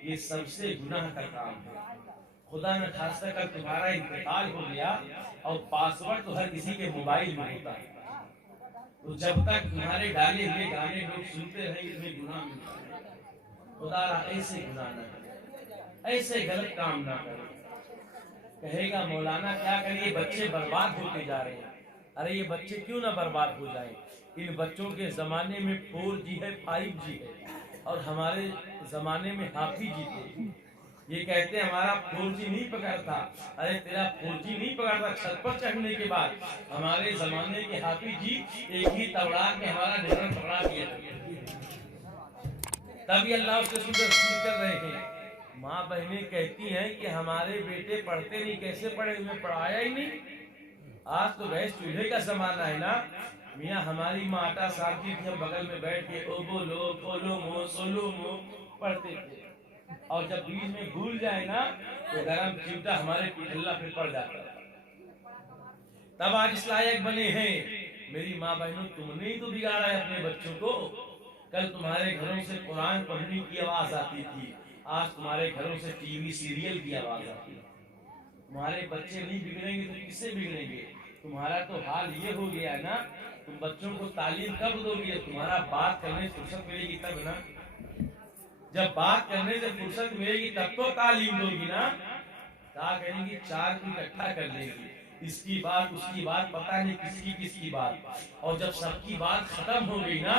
ये सबसे गुनाह का काम है। खुदा न खास्ता का तुम्हारा इंतकाल हो गया और पासवर्ड तो हर किसी के मोबाइल में होता है, तो जब तक तुम्हारे डाले हुए गाने लोग सुनते रहे, इसमें गुनाह मिलता है। खुदा ऐसे गुनाह न करे, ऐसे गलत काम ना करे। कहेगा मौलाना क्या करिए, बच्चे बर्बाद होते जा रहे हैं। अरे ये बच्चे क्यों ना बर्बाद हो जाएं? इन बच्चों के जमाने में 4G है, 5G है, और हमारे जमाने में हाफी जी थे। ये कहते हैं हमारा 4G नहीं पकड़ता। अरे तेरा 4G नहीं पकड़ता, छत पर चढ़ने के बाद हमारे जमाने के हाफी जी एक ही तबड़ा के हमारा निधन पकड़ा दिया, तभी अल्लाह उसके सुंदर कर रहे हैं। माँ बहनें कहती हैं कि हमारे बेटे पढ़ते नहीं, कैसे पढ़े, उन्हें पढ़ाया ही नहीं। आज तो गैस चूल्हे का जमाना है ना। मियाँ हमारी माँ आटा सालती थी, हम बगल में बैठ के ओ बोलो बोलो मो सोलो मो पढ़ते थे, और जब बीच में भूल जाए ना तो गरम चिमटा हमारे पिछला पे पड़ जाता है। तब आज इस लायक बने हैं। मेरी माँ बहनों, तुमने ही तो बिगाड़ा है अपने बच्चों को। कल तुम्हारे घरों से कुरान पढ़ने की आवाज आती थी, आज तुम्हारे घरों से टीवी सीरियल की आवाज आती है। तुम्हारे बच्चे नहीं बिगड़ेंगे तो किससे बिगड़ेंगे? तुम्हारा तो हाल ये हो गया है ना, तुम बच्चों को तालीम कब दोगे? तुम्हारा बात करने से फुर्सत मिलेगी तब ना। जब बात करने से फुर्सत मिलेगी तब तो तालीम दोगी ना। क्या करेंगी? 4 को इकट्ठा कर लेंगी, इसकी बात उसकी बात, पता नहीं किसकी किसकी बात, और जब सबकी बात खत्म हो गई ना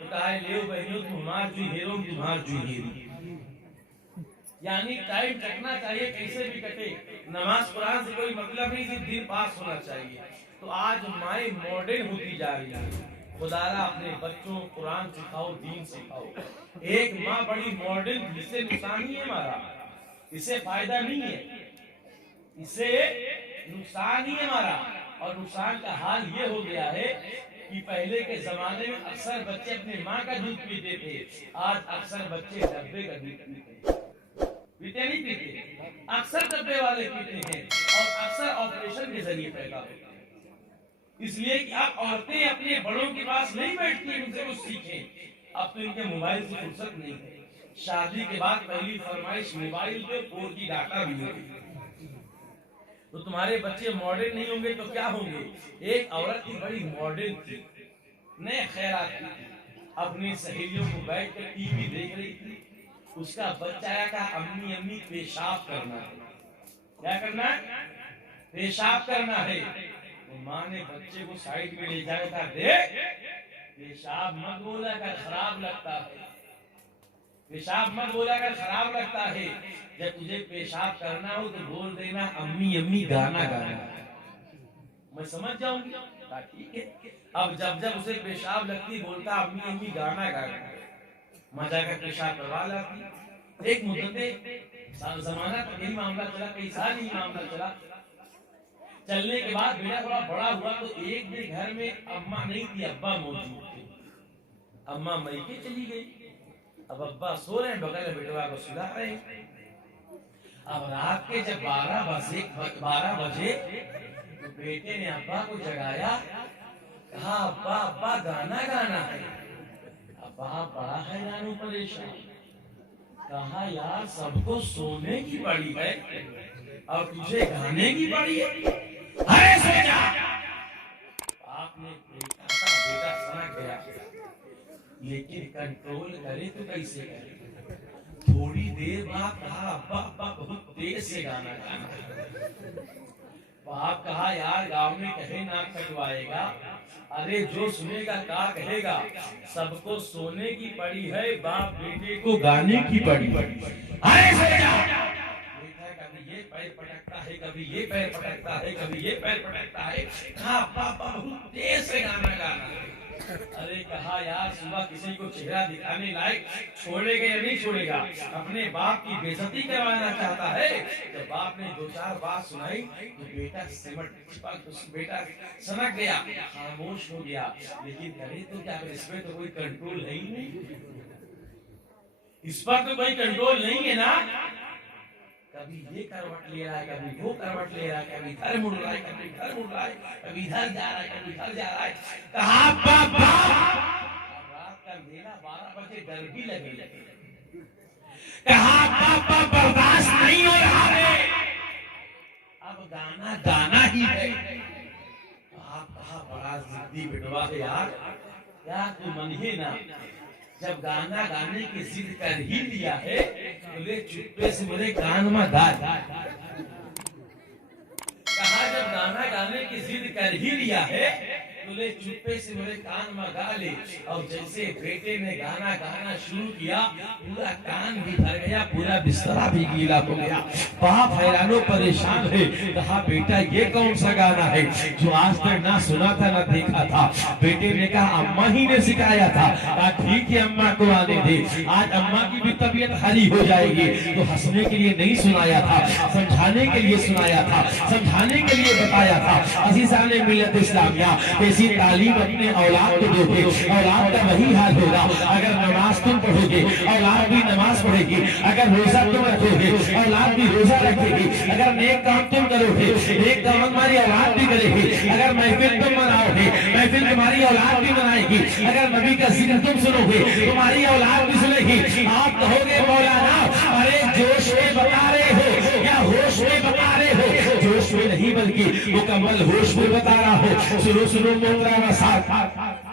तो कहा ले बहनों तुम्हार जो हेरो तुम्हार जो हेरी। यानी टाइम कटना चाहिए, कैसे भी कटे। नमाज कुरान से कोई मतलब नहीं, सिर्फ दिन पास होना चाहिए। तो आज माए मॉडर्न होती जा रही है। खुदारा अपने बच्चों को कुरान सिखाओ, दीन सिखाओ। एक माँ बड़ी मॉडर्न, इससे नुकसान ही है हमारा, इससे फायदा नहीं है, इससे नुकसान ही है हमारा। और नुकसान का हाल ये हो गया है कि पहले के जमाने में अक्सर बच्चे अपने माँ का दूध पीते थे, आज अक्सर बच्चे डब्बे का दूध पीते नहीं पीते, अक्सर डब्बे वाले पीते हैं, और अक्सर ऑपरेशन के जरिए पैदा होते हैं। इसलिए कि अब औरतें अपने बड़ों के पास नहीं बैठती, उनसे कुछ सीखें। अब तो इनके मोबाइल से फुर्सत नहीं है। शादी के बाद पहली फरमाइश मोबाइल पे, 4G डाटा भी होगी। तो तुम्हारे बच्चे मॉडर्न नहीं होंगे तो क्या होंगे? एक औरत की बड़ी मॉडर्न थी, नए खैरात थी, अपनी सहेलियों को बैठ कर टीवी देख रही थी। उसका बच्चा आया, कहा अम्मी अम्मी पेशाब करना है। क्या करना है? पेशाब करना है। तो माँ ने बच्चे को साइड में ले जाकर कहा देख, पेशाब मत बोला कर, खराब लगता है। पेशाब मत बोला कर, खराब लगता है। जब तुझे पेशाब करना हो तो बोल देना अम्मी अम्मी गाना गाना, मैं समझ जाऊंगी। ठीक है। अब जब जब उसे पेशाब लगती बोलता अम्मी अम्मी गाना गाना, मजा का पेशाब करवा लाती। एक मुद्दत जमाना तो यही मामला चला, कई साल ही मामला चला। चलने के बाद बेटा थोड़ा बड़ा हुआ तो एक दिन घर में अम्मा नहीं थी, अब्बा मौजूद थे। अम्मा मैके चली गई। अब अब्बा सो रहे हैं, बगल में बेटवा को सुला रहे हैं। अब रात के जब 12 बजे तो बेटे ने अब्बा को जगाया, कहा अब्बा अब्बा गाना गाना है। अब्बा बड़ा हैरान परेशान, कहा यार सबको सोने की पड़ी है और तुझे गाने की पड़ी है। अरे सो जा। आपने बेटा समझ गया, लेकिन कंट्रोल करे तो कैसे करे? थोड़ी देर बाद कहा अब्बा अब्बा बहुत तेज से गाना गाना। बाप कहा यार गांव में कहे नाक कटवाएगा। अरे जो सुनेगा क्या कहेगा? सबको सोने की पड़ी है, बाप बेटे को गाने की पड़ी। अरे बेटा कभी ये पैर पटकता है, कभी ये पैर पटकता है, कभी ये पैर पटकता है। कहा पापा बहुत तेज से गाना गाना। अरे कहा यार सुबह किसी को चेहरा दिखाने लायक छोड़ेगा या नहीं छोड़ेगा? अपने बाप की बेइज्जती करवाना चाहता है। जब बाप ने 2-4 बात सुनाई तो बेटा समझ गया, खामोश हो गया। लेकिन करे तो क्या, इसमें तो कोई कंट्रोल है ही नहीं। इस पर तो कोई कंट्रोल नहीं है ना। कभी ये करवट ले रहा है, कभी वो करवट ले रहा है, कभी इधर मुड़ रहा है, कभी इधर मुड़ रहा है, कभी इधर जा रहा है, कभी इधर जा रहा है। कहा बाबा रात का अंधेरा 12 बजे डर भी लगे। कहा पापा बर्दाश्त नहीं हो रहा है, अब गाना गाना ही है। आप कहा बड़ा जिद्दी बेटवा है यार, क्या तू मनिए ना, जब गाना गाने की जिद कर ही लिया है तो ले चुप्पे से मेरे कान में गा। कहा जब गाना गाने की जिद कर ही लिया है तो ले चुप्पे से मेरे कान में गा ले। और जैसे बेटे ने गाना गाना शुरू किया, पूरा कान भी भर गया, पूरा बिस्तरा भी गीला हो गया। बाप हैरानो परेशान है। कहा बेटा ये कौन सा गाना है जो आज तक ना सुना था ना देखा था। बेटे ने कहा अम्मा ही ने सिखाया था। कहा ठीक है अम्मा को आने दे, आज अम्मा की भी तबीयत हरी हो जाएगी। तो हंसने के लिए नहीं सुनाया था, समझाने के लिए सुनाया था, समझाने के लिए बताया था। अज़ीज़ाने मिल्लत इस्लामिया, ऐसी तालीम अपने औलाद को दोगे, औलाद का वही हाल होगा। अगर नमाज तुम पढ़ोगे, औलाद भी नमाज पढ़ेगी। अगर रोजा तुम रखोगे, औलाद भी रोजा रखेगी। अगर नेक काम तुम करोगे, नेक काम तुम्हारी औलाद भी करेगी। अगर महफिल तुम मनाओगे, महफिल तुम्हारी औलाद भी मनाएगी। अगर नबी का जिक्र तुम सुनोगे, तुम्हारी औलाद भी सुनेगी। आप कहोगे मौलाना अरे जोश में बता रहे हो या होश में बता रहे हो? जोश में नहीं बल्कि मुकम्मल होश में बता रहा हो। सुनो सुनो मोहतरम साथ,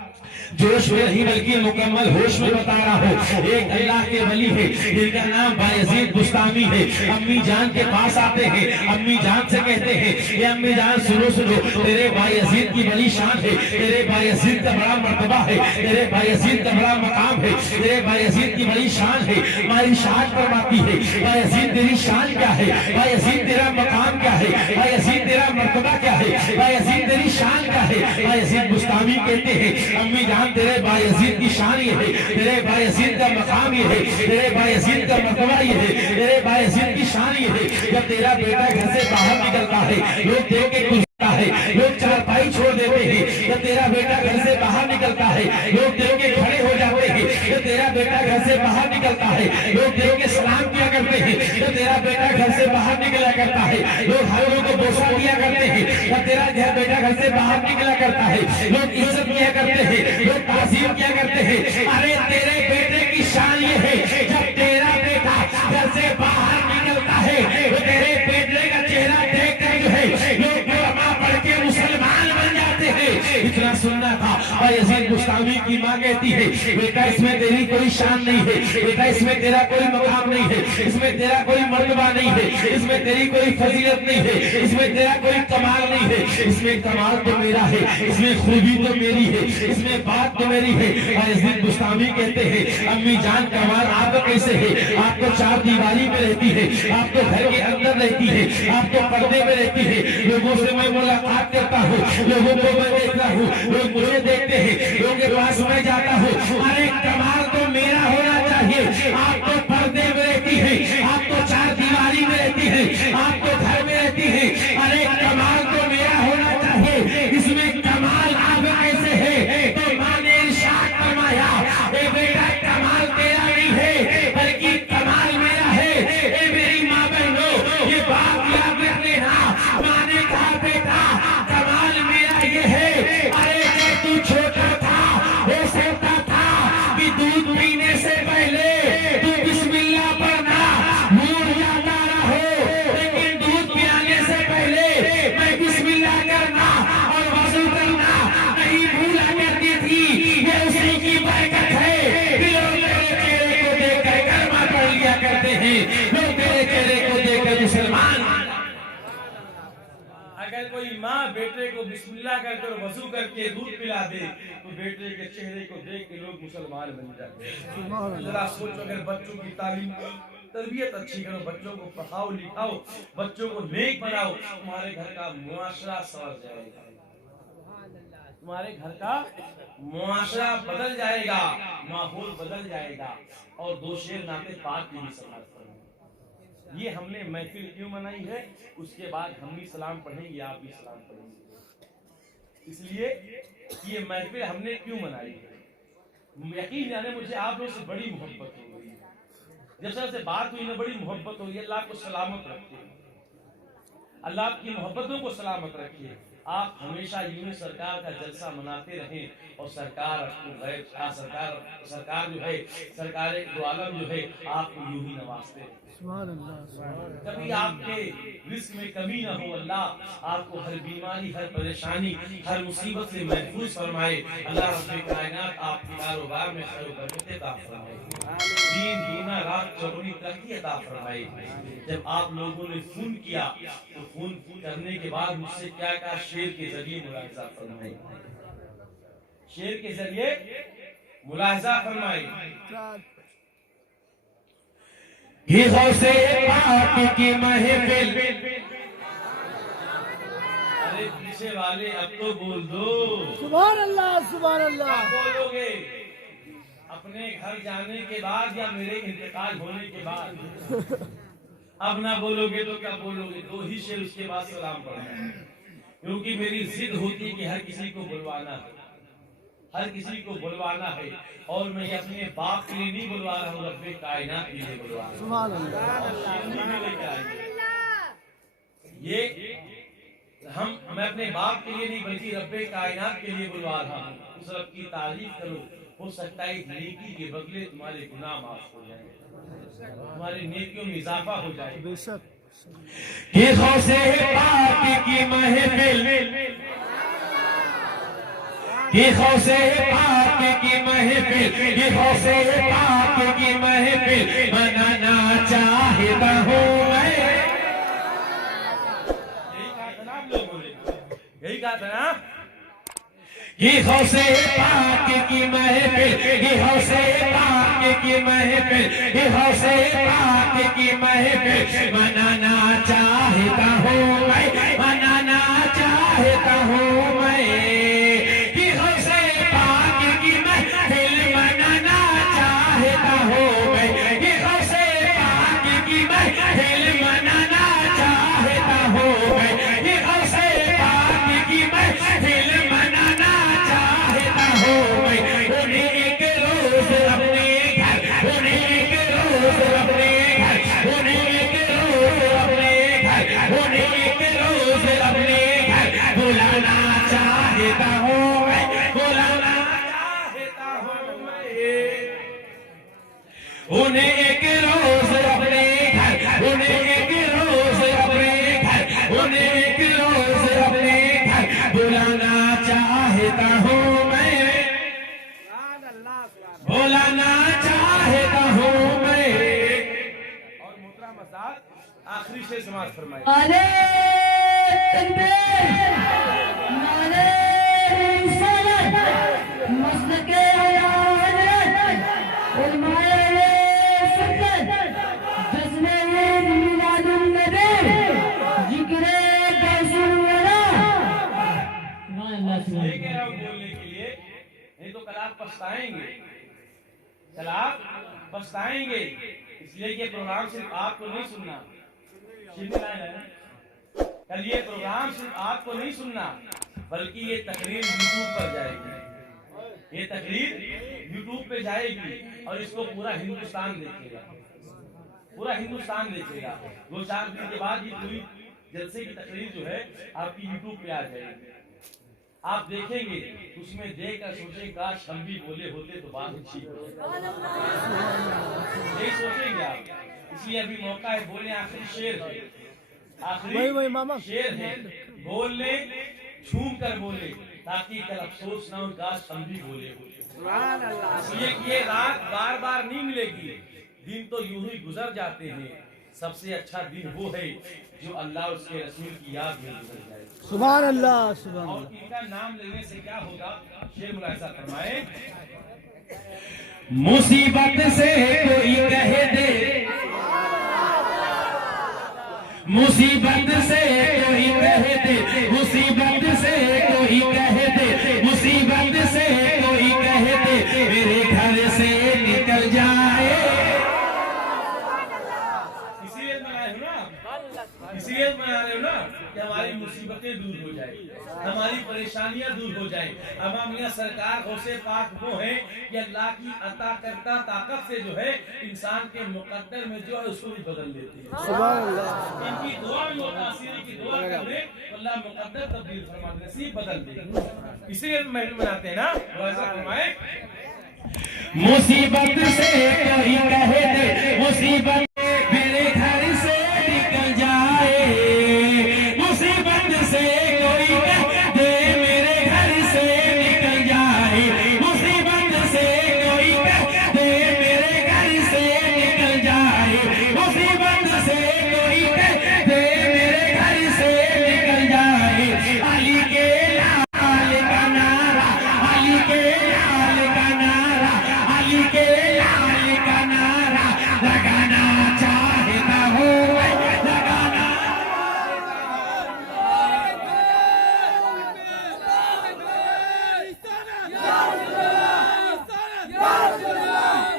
जोश में नहीं बल्कि मुकम्मल होश में बता रहा हूँ। एक अल्लाह के वली है जिनका नाम बायजीद बुस्तामी है। अम्मी जान के पास आते हैं, अम्मी जान से कहते हैं ये अम्मी जान सुनो सुनो, तेरे बायजीद की बड़ी शान है, तेरे बायजीद का बड़ा मर्तबा है, तेरे बायजीद का बड़ा मकाम है, तेरे बायजीद की बड़ी शान है। हमारी शान फरमाती है बायजीद तेरी शान क्या है, बायजीद तेरा मकाम क्या है, बायजीद तेरा मर्तबा क्या है, बायजीद तेरी शान क्या है। बायजीद बुस्तामी कहते हैं अम्मी जान तेरे बायजीद की शान ये है, तेरे बायजीद का मकाम ये है, तेरे बायजीद का मर्तबा ये है, तेरे बायजीद की शान ये है। जब तेरा बेटा घर से बाहर निकलता है, लोग देख के गुजरता है, लोग चारपाई छोड़ देते हैं। जब तेरा बेटा घर से बाहर निकलता है, लोग देख के खड़े हो जाते हैं। जब तेरा बेटा घर से बाहर निकलता है, लोग देख के सलाम किया करते हैं। जब तेरा बेटा घर से बाहर निकला करता है, लोग हर लोगों को बोसा दिया करते हैं। जब तेरा बेटा घर से बाहर निकला करता है, लोग इज्जत किया करते हैं, लोग ताज़ीम किया करते हैं। अरे तेरे बेटे की शान ये है, जब तेरा बेटा घर से बाहर निकलता है तो तेरे बेटे का चेहरा देख कर जो है लोग कलमा पढ़ के मुसलमान बन जाते हैं। इतना सुनना था। बायजीद बुस्तामी की माँ कहती है बेटा इसमें तेरी कोई शान नहीं है, बेटा इसमें तेरा कोई मकाम नहीं है, इसमें तेरा कोई मर्तबा नहीं है, इसमें तेरी कोई फजीलत नहीं है, इसमें तेरा कोई कमाल नहीं है। इसमें कमाल तो मेरा है, इसमें खूबी तो मेरी है, इसमें बात तो मेरी है। बायजीद बुस्तामी कहते हैं अम्मी जान कमाल आपका कैसे है? आप तो चार दीवारी में रहती है, आप तो घर के अंदर रहती है, आप तो पर्दे में रहती है। लोगों से मैं मुलाकात करता हूँ, लोगों को मैं देखता हूँ, लोग मुझे देखते हैं, लोगों के पास मैं जाता हूँ। अरे कमाल तो मेरा होना चाहिए। आप तो पर्दे में रहती है, आप तो चार दीवारी में रहती है, आप तो घर में रहती है। अरे कमाल तो मेरा होना चाहिए, इसमें कमाल आप कैसे है? तो माँ ने इरशाद फरमाया ए बेटा कमाल तेरा नहीं है बल्कि कमाल मेरा है। ए मेरी माँ बहनों ये बात याद रखने ना। माँ ने कहा बेटा कमाल मेरा ये है। अरे जब तू छोटा था हो सकता था कि दूध पीने से पहले तू बिस्मिल्लाह पढ़ना भूल जाता रहो, लेकिन दूध पिलाने से पहले मैं बिस्मिल्लाह करना और वजू करना नहीं भूला करती थी। ये उसी की बरकत है। लोग तेरे चेहरे को देखकर कलमा पढ़ लिया करते हैं, लोग तेरे चेहरे को देखकर मुसलमान। अगर कोई माँ बेटे को बिस्मिल्लाह करके वजू करके दूध पिला दे तो बेटे के चेहरे को देख के लोग मुसलमान बन जाते हैं। जरा सोचो अगर बच्चों की तालीम तरबियत अच्छी करो, बच्चों को पढ़ाओ लिखाओ, बच्चों को नेक बनाओ, तुम्हारे घर का मुआशरा संवर जाएगा, तुम्हारे घर का मुआशरा बदल जाएगा, माहौल बदल जाएगा और दो शेर नाते पाक की भी समाज करेंगे। ये हमने महफिल क्यों मनाई है? उसके बाद हम भी सलाम पढ़ेंगे, आप भी सलाम पढ़ेंगे। इसलिए ये महफिल हमने क्यों मनाई है? यकीन जाने मुझे आप लोगों से बड़ी मोहब्बत हो गई है। जब से बात हुई ना बड़ी मोहब्बत हुई। अल्लाह को सलामत रखिए, अल्लाह आपकी मोहब्बतों को सलामत रखिए। आप हमेशा यूं सरकार का जलसा मनाते रहें और सरकार सरकार जो है, सरकार दो आलम जो है, आपको यूं ही नवाजते रहें। सुभान अल्लाह। कभी आपके रिस्क में कमी ना हो। अल्लाह आपको हर बीमारी, हर परेशानी, हर मुसीबत से महफूज फरमाए। अल्लाह रब्बे कायनात आपके कारोबार में खैर बरकत अता फरमाए, दिन दूना रात चौगुनी तरक्की अता फरमाए। जब आप लोगों ने फोन किया तो फोन करने के बाद मुझसे क्या कहा, शेर के जरिए मुलाहिजा फरमाए, शेर के जरिए मुलाहिजा फरमाए। ही गौसे पाक की महफिल। अरे पीछे वाले अब तो बोल दो। सुभान अल्लाह, सुभान क्या अल्लाह। बोलोगे अपने घर जाने के बाद या मेरे इंतकाल होने के बाद? अब ना बोलोगे तो क्या बोलोगे? दो ही शेर उसके बाद सलाम पढ़ना, क्योंकि मेरी जिद होती है कि हर किसी को बुलवाना है, हर किसी को बुलवाना है। और मैं अपने बाप के लिए नहीं बुलवा रहा हूँ, रब्बे कायनात के लिए बुलवा रहा हूँ। सुभान अल्लाह। ये मैं अपने बाप के लिए नहीं बल्कि रब्बे कायनात के लिए बुलवा रहा हूँ। उस रब की तारीफ करो, हो सकता है नेकी के बदले तुम्हारे गुनाह माफ हो जाए, तुम्हारी नेकियों में इजाफा हो जाए। बेशक। ही गौसे पाक की महफिल, ही गौसे पाक की महफिल, ही गौसे पाक की महफिल मनाना चाहता हूँ मैं। यही कहा था ना आप लोगों ने, यही कहा था ना। ही गौसे पाक की महफिल, ही गौसे पाक की महफिल, ही गौसे पाक की महफिल मनाना चाहता हूँ मैं, मनाना चाहता हूँ मैं। ही गौसे पाक की महफिल मनाना चाहता हूँ मैं, ही गौसे पाक की महफिल मनाना चाहता हूँ मैं, ही गौसे पाक की महफिल मनाना चाहता हूँ मैं। उन्हें एक रोज अपने घर, उन्हें एक रोज अपने घर, उन्हें एक रोज अपने घर, उन्हें एक रोज अपने घर बुलाना चाहता हूँ मैं, बुलाना चाहता हूँ मैं। उन्हें एक रोज अपने घर, उन्हें एक रोज अपने घर, उन्हें एक रोज अपने घर बुलाना चाहता हूँ मैं, बुलाना चाहता हूँ मैं। और मोहतरम मसाद आखिरी शेर समाज फरमाए। नारे तकबीर, नारे रिसालत, मसलके आला हज़रत, उलमाए सुन्नत, जश्न ईद मिलादुन नबी, जिक्र गौसुल वरा। ये कह रहा हूँ बोलने के लिए, नहीं तो कल आप पछताएंगे, कल आप पछताएंगे। इसलिए ये प्रोग्राम सिर्फ आपको नहीं सुनना, कल ये प्रोग्राम सिर्फ आपको नहीं सुनना, बल्कि ये तकरीर यूट्यूब पर जाएगी, ये तकरीर यूट्यूब पे जाएगी और इसको पूरा हिंदुस्तान देखेगा, पूरा हिंदुस्तान देखेगा। 2-4 दिन के बाद ये पूरी जलसे की तकरीर जो है आपकी यूट्यूब पे आ जाएगी। आप देखेंगे, उसमें देखकर सोचेंगे काश हम भी बोले होते तो बात अच्छी होती, यही सोचेंगे आप। इसलिए अभी मौका है, बोले। आखिरी शेर है, आखिरी मामा शेर है, बोल ले, झूम कर बोले, ताकि कल अफसोस ना हो काश हम भी बोले होते। इसलिए ये रात बार बार नहीं मिलेगी, दिन तो यूं ही गुजर जाते हैं। सबसे अच्छा दिन वो है जो अल्लाह उसके रसूल की याद में गुजर जाए। सुभान अल्लाह, सुभान और अल्लाह। इनका नाम लेने से क्या होगा, शेर मुलाहिजा फरमाए। मुसीबत से कोई कह दे, मुसीबत से कोई कह दे, मुसीबत से कोई कह दे, मुसीबत से कोई कह दे मेरे घर से निकल जाए। इसीलिए बनाए हो ना, इसीलिए बना रहे हो ना कि हमारी मुसीबतें दूर हो जाए। हमारी परेशानियां दूर हो जाए। अब हम यहाँ सरकार गौसे पाक वो है कि अल्लाह की अता करता ताकत से जो है इंसान के मुकद्दर में जो है उसको भी बदल देती है। सुभान अल्लाह। इनकी दुआ भी होता है की दुआ कर ले अल्लाह मुकद्दर तब्दील फरमा दे, नसीब बदल दे। इसीलिए महफिल मनाते हैं ना, ऐसा फरमाए मुसीबत से कोई कहे दे, मुसीबत मेरे घर से निकल जाए, मुसीबत से कोई कहे दे मेरे घर से निकल जाए, मुसीबत से कोई कहे दे मेरे घर से निकल जाए, मुसीबत से कोई कहे दे मेरे घर से निकल जाए। अली के लाल का नारा, अली के लाल का नारा, अली के लाल का नारा लगाना चाहता हूँ, लगाना।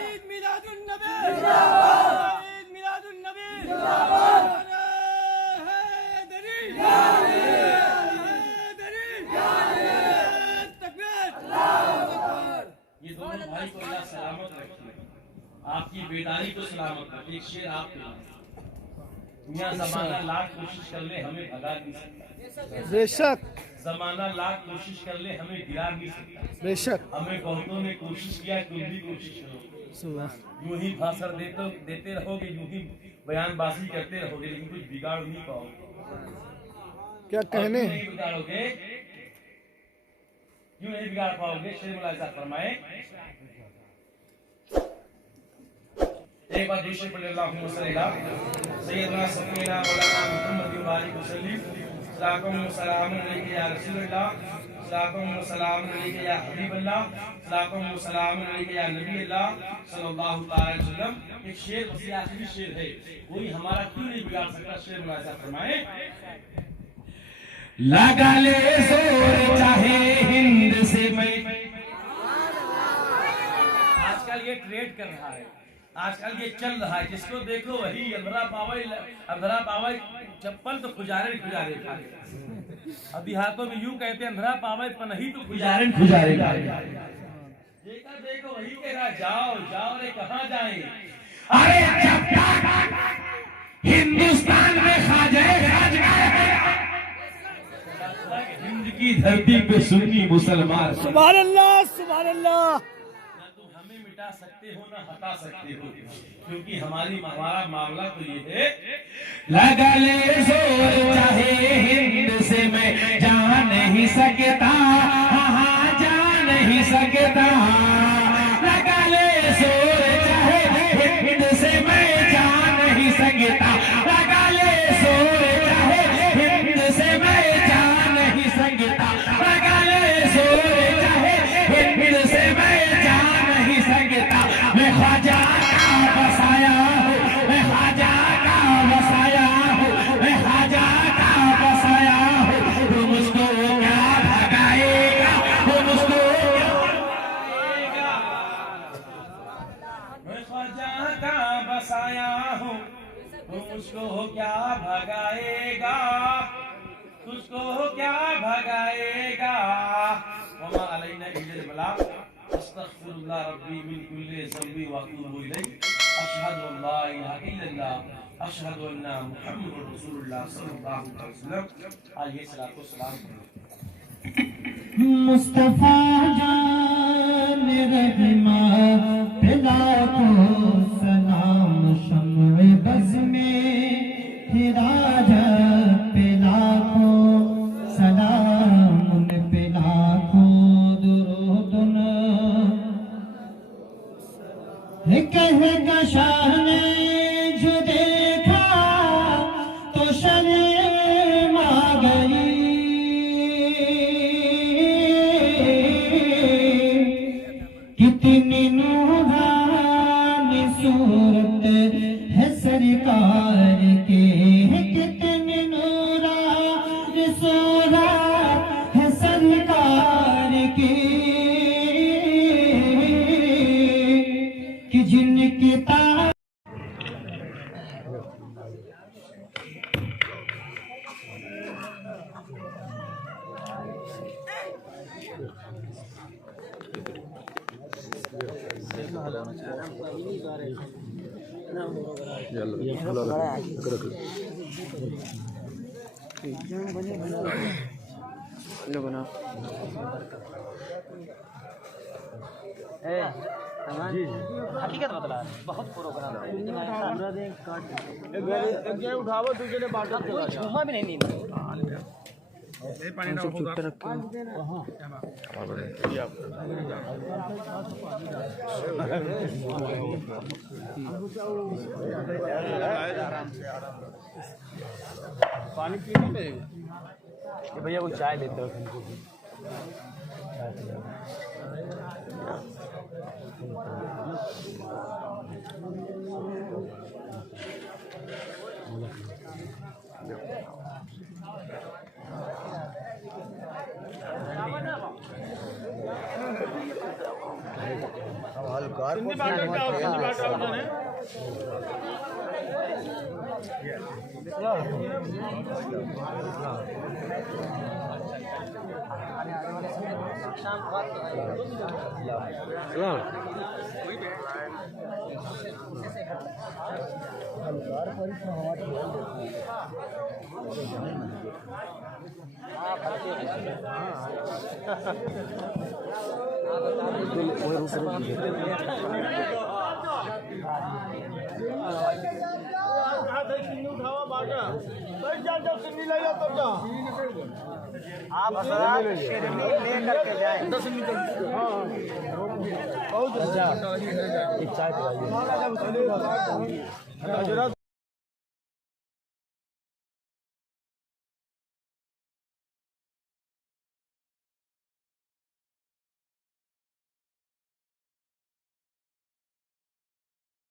ईद मिलादुन नबी, ईद मिलादुन नबी, हैदरी, हैदरी, तकबीर। ये दोनों भाई को अल्लाह सलामत रखे, आपकी बेदारी को सलामत रखे। एक शेर आप यहाँ जमाना लाख कोशिश कर ले हमें भगा नहीं सकता, बेशक, जमाना लाख कोशिश कर ले हमें गिरा नहीं सकता। बेशक। हमें बहुतों ने कोशिश किया, तुम भी कोशिश करो। सुभान। यूं ही भाषण देते रहोगे, यूं ही बयानबाजी करते रहोगे, लेकिन कुछ बिगाड़ नहीं पाओगे। क्या कहने और नहीं बिगाड़ोगे, यूं नहीं बिगाड़ पाओगे। शेर मुलाजा फरमाए एक बार दूसरे पर अल्लाहुम्मा सल्ली अला सय्यदना सफीना मौलाना मुहम्मद बारिक वसल्लम सलाम सलाम अलैहि या रसूलल्लाह, सलाम सलाम अलैहि या हबीबल्लाह, सलाम सलाम अलैहि या नबी अल्लाह सल्लल्लाहु अलैहि वसल्लम। एक शेर बस आखिरी शेर है, कोई हमारा क्यों नहीं बिगाड़ सकता। शेर मुलाजा फरमाए लगा ले जोर चाहे हिंद से मैं। आजकल ये ट्रेड कर रहा है, आजकल ये चल रहा है, जिसको देखो वही अंधरा पावे चप्पल तो खुजारे खुजारे खाए। अब देहातों में यूं कहते हैं अंधरा पावे पनही तो खुजारे खुजारे देखो वही कह रहा जाओ जाओ रे कहाँ जाए। अरे जब तक हिंदुस्तान में खाजा हिंद की धरती पे सुन्नी मुसलमान। सुभान अल्लाह, सुभान अल्लाह। ना तुम हमें मिटा सकते हो ना हटा सकते हो, क्योंकि हमारा मामला तो ये है लगा ले जोर चाहे हिंद से मैं जा नहीं सकता, हाँ जा नहीं सकता। लगा ले जोर चाहे हिंद से मैं जा नहीं सकता, लगा ले जोर चाहे हिंद से मैं जा नहीं सकता, लगा ले जोर चाहे हिंद से मैं जा नहीं सकता। मैं ख्वाजा का बसाया हूँ, मैं ख्वाजा का बसाया हूँ, मैं ख्वाजा का बसाया हूँ। तुम मुझको क्या भगाएगा, तुम मुझको क्या भगाएगा। मैं ख्वाजा का बसाया हूँ, तुम मुझको क्या भगाएगा, तुझको क्या भगाएगा। वमा अलैना इल्लल बलाग, अस्तगफिरुल्लाह रब्बी मिन कुल्ली ज़ंबी व अतूबु इलैह, अशहदु अल्ला इलाहा इल्लल्लाह, अशहदु अन्ना मुहम्मदुर रसूलुल्लाह सल्लल्लाहु अलैहि वसल्लम। आइए सलात व सलाम मुस्तफा जान रहमा पिला को सलाम शम्ए बज़ में हिदायत पिला को सलाम पिला को दुरूदन कहेगा शाह ने जो देखा तो शर्मा गई, कितनी नूरानी सूरत है सरकार के, कितनी नूरानी सूरत है सरकार की, कि जिनकी हकीकत बतला बहुत प्रोग्राम उठावो दूसरे ने बांटो घुमा भी नहीं पानी पीने पे भैया वो चाय देते हो तुमको उठावा बाटा जाओ सिन्नी ले जाओ तब जाओ आप लेकर के जाए 10 मीटर हाँ बहुत अच्छा एक चाय पिलाइए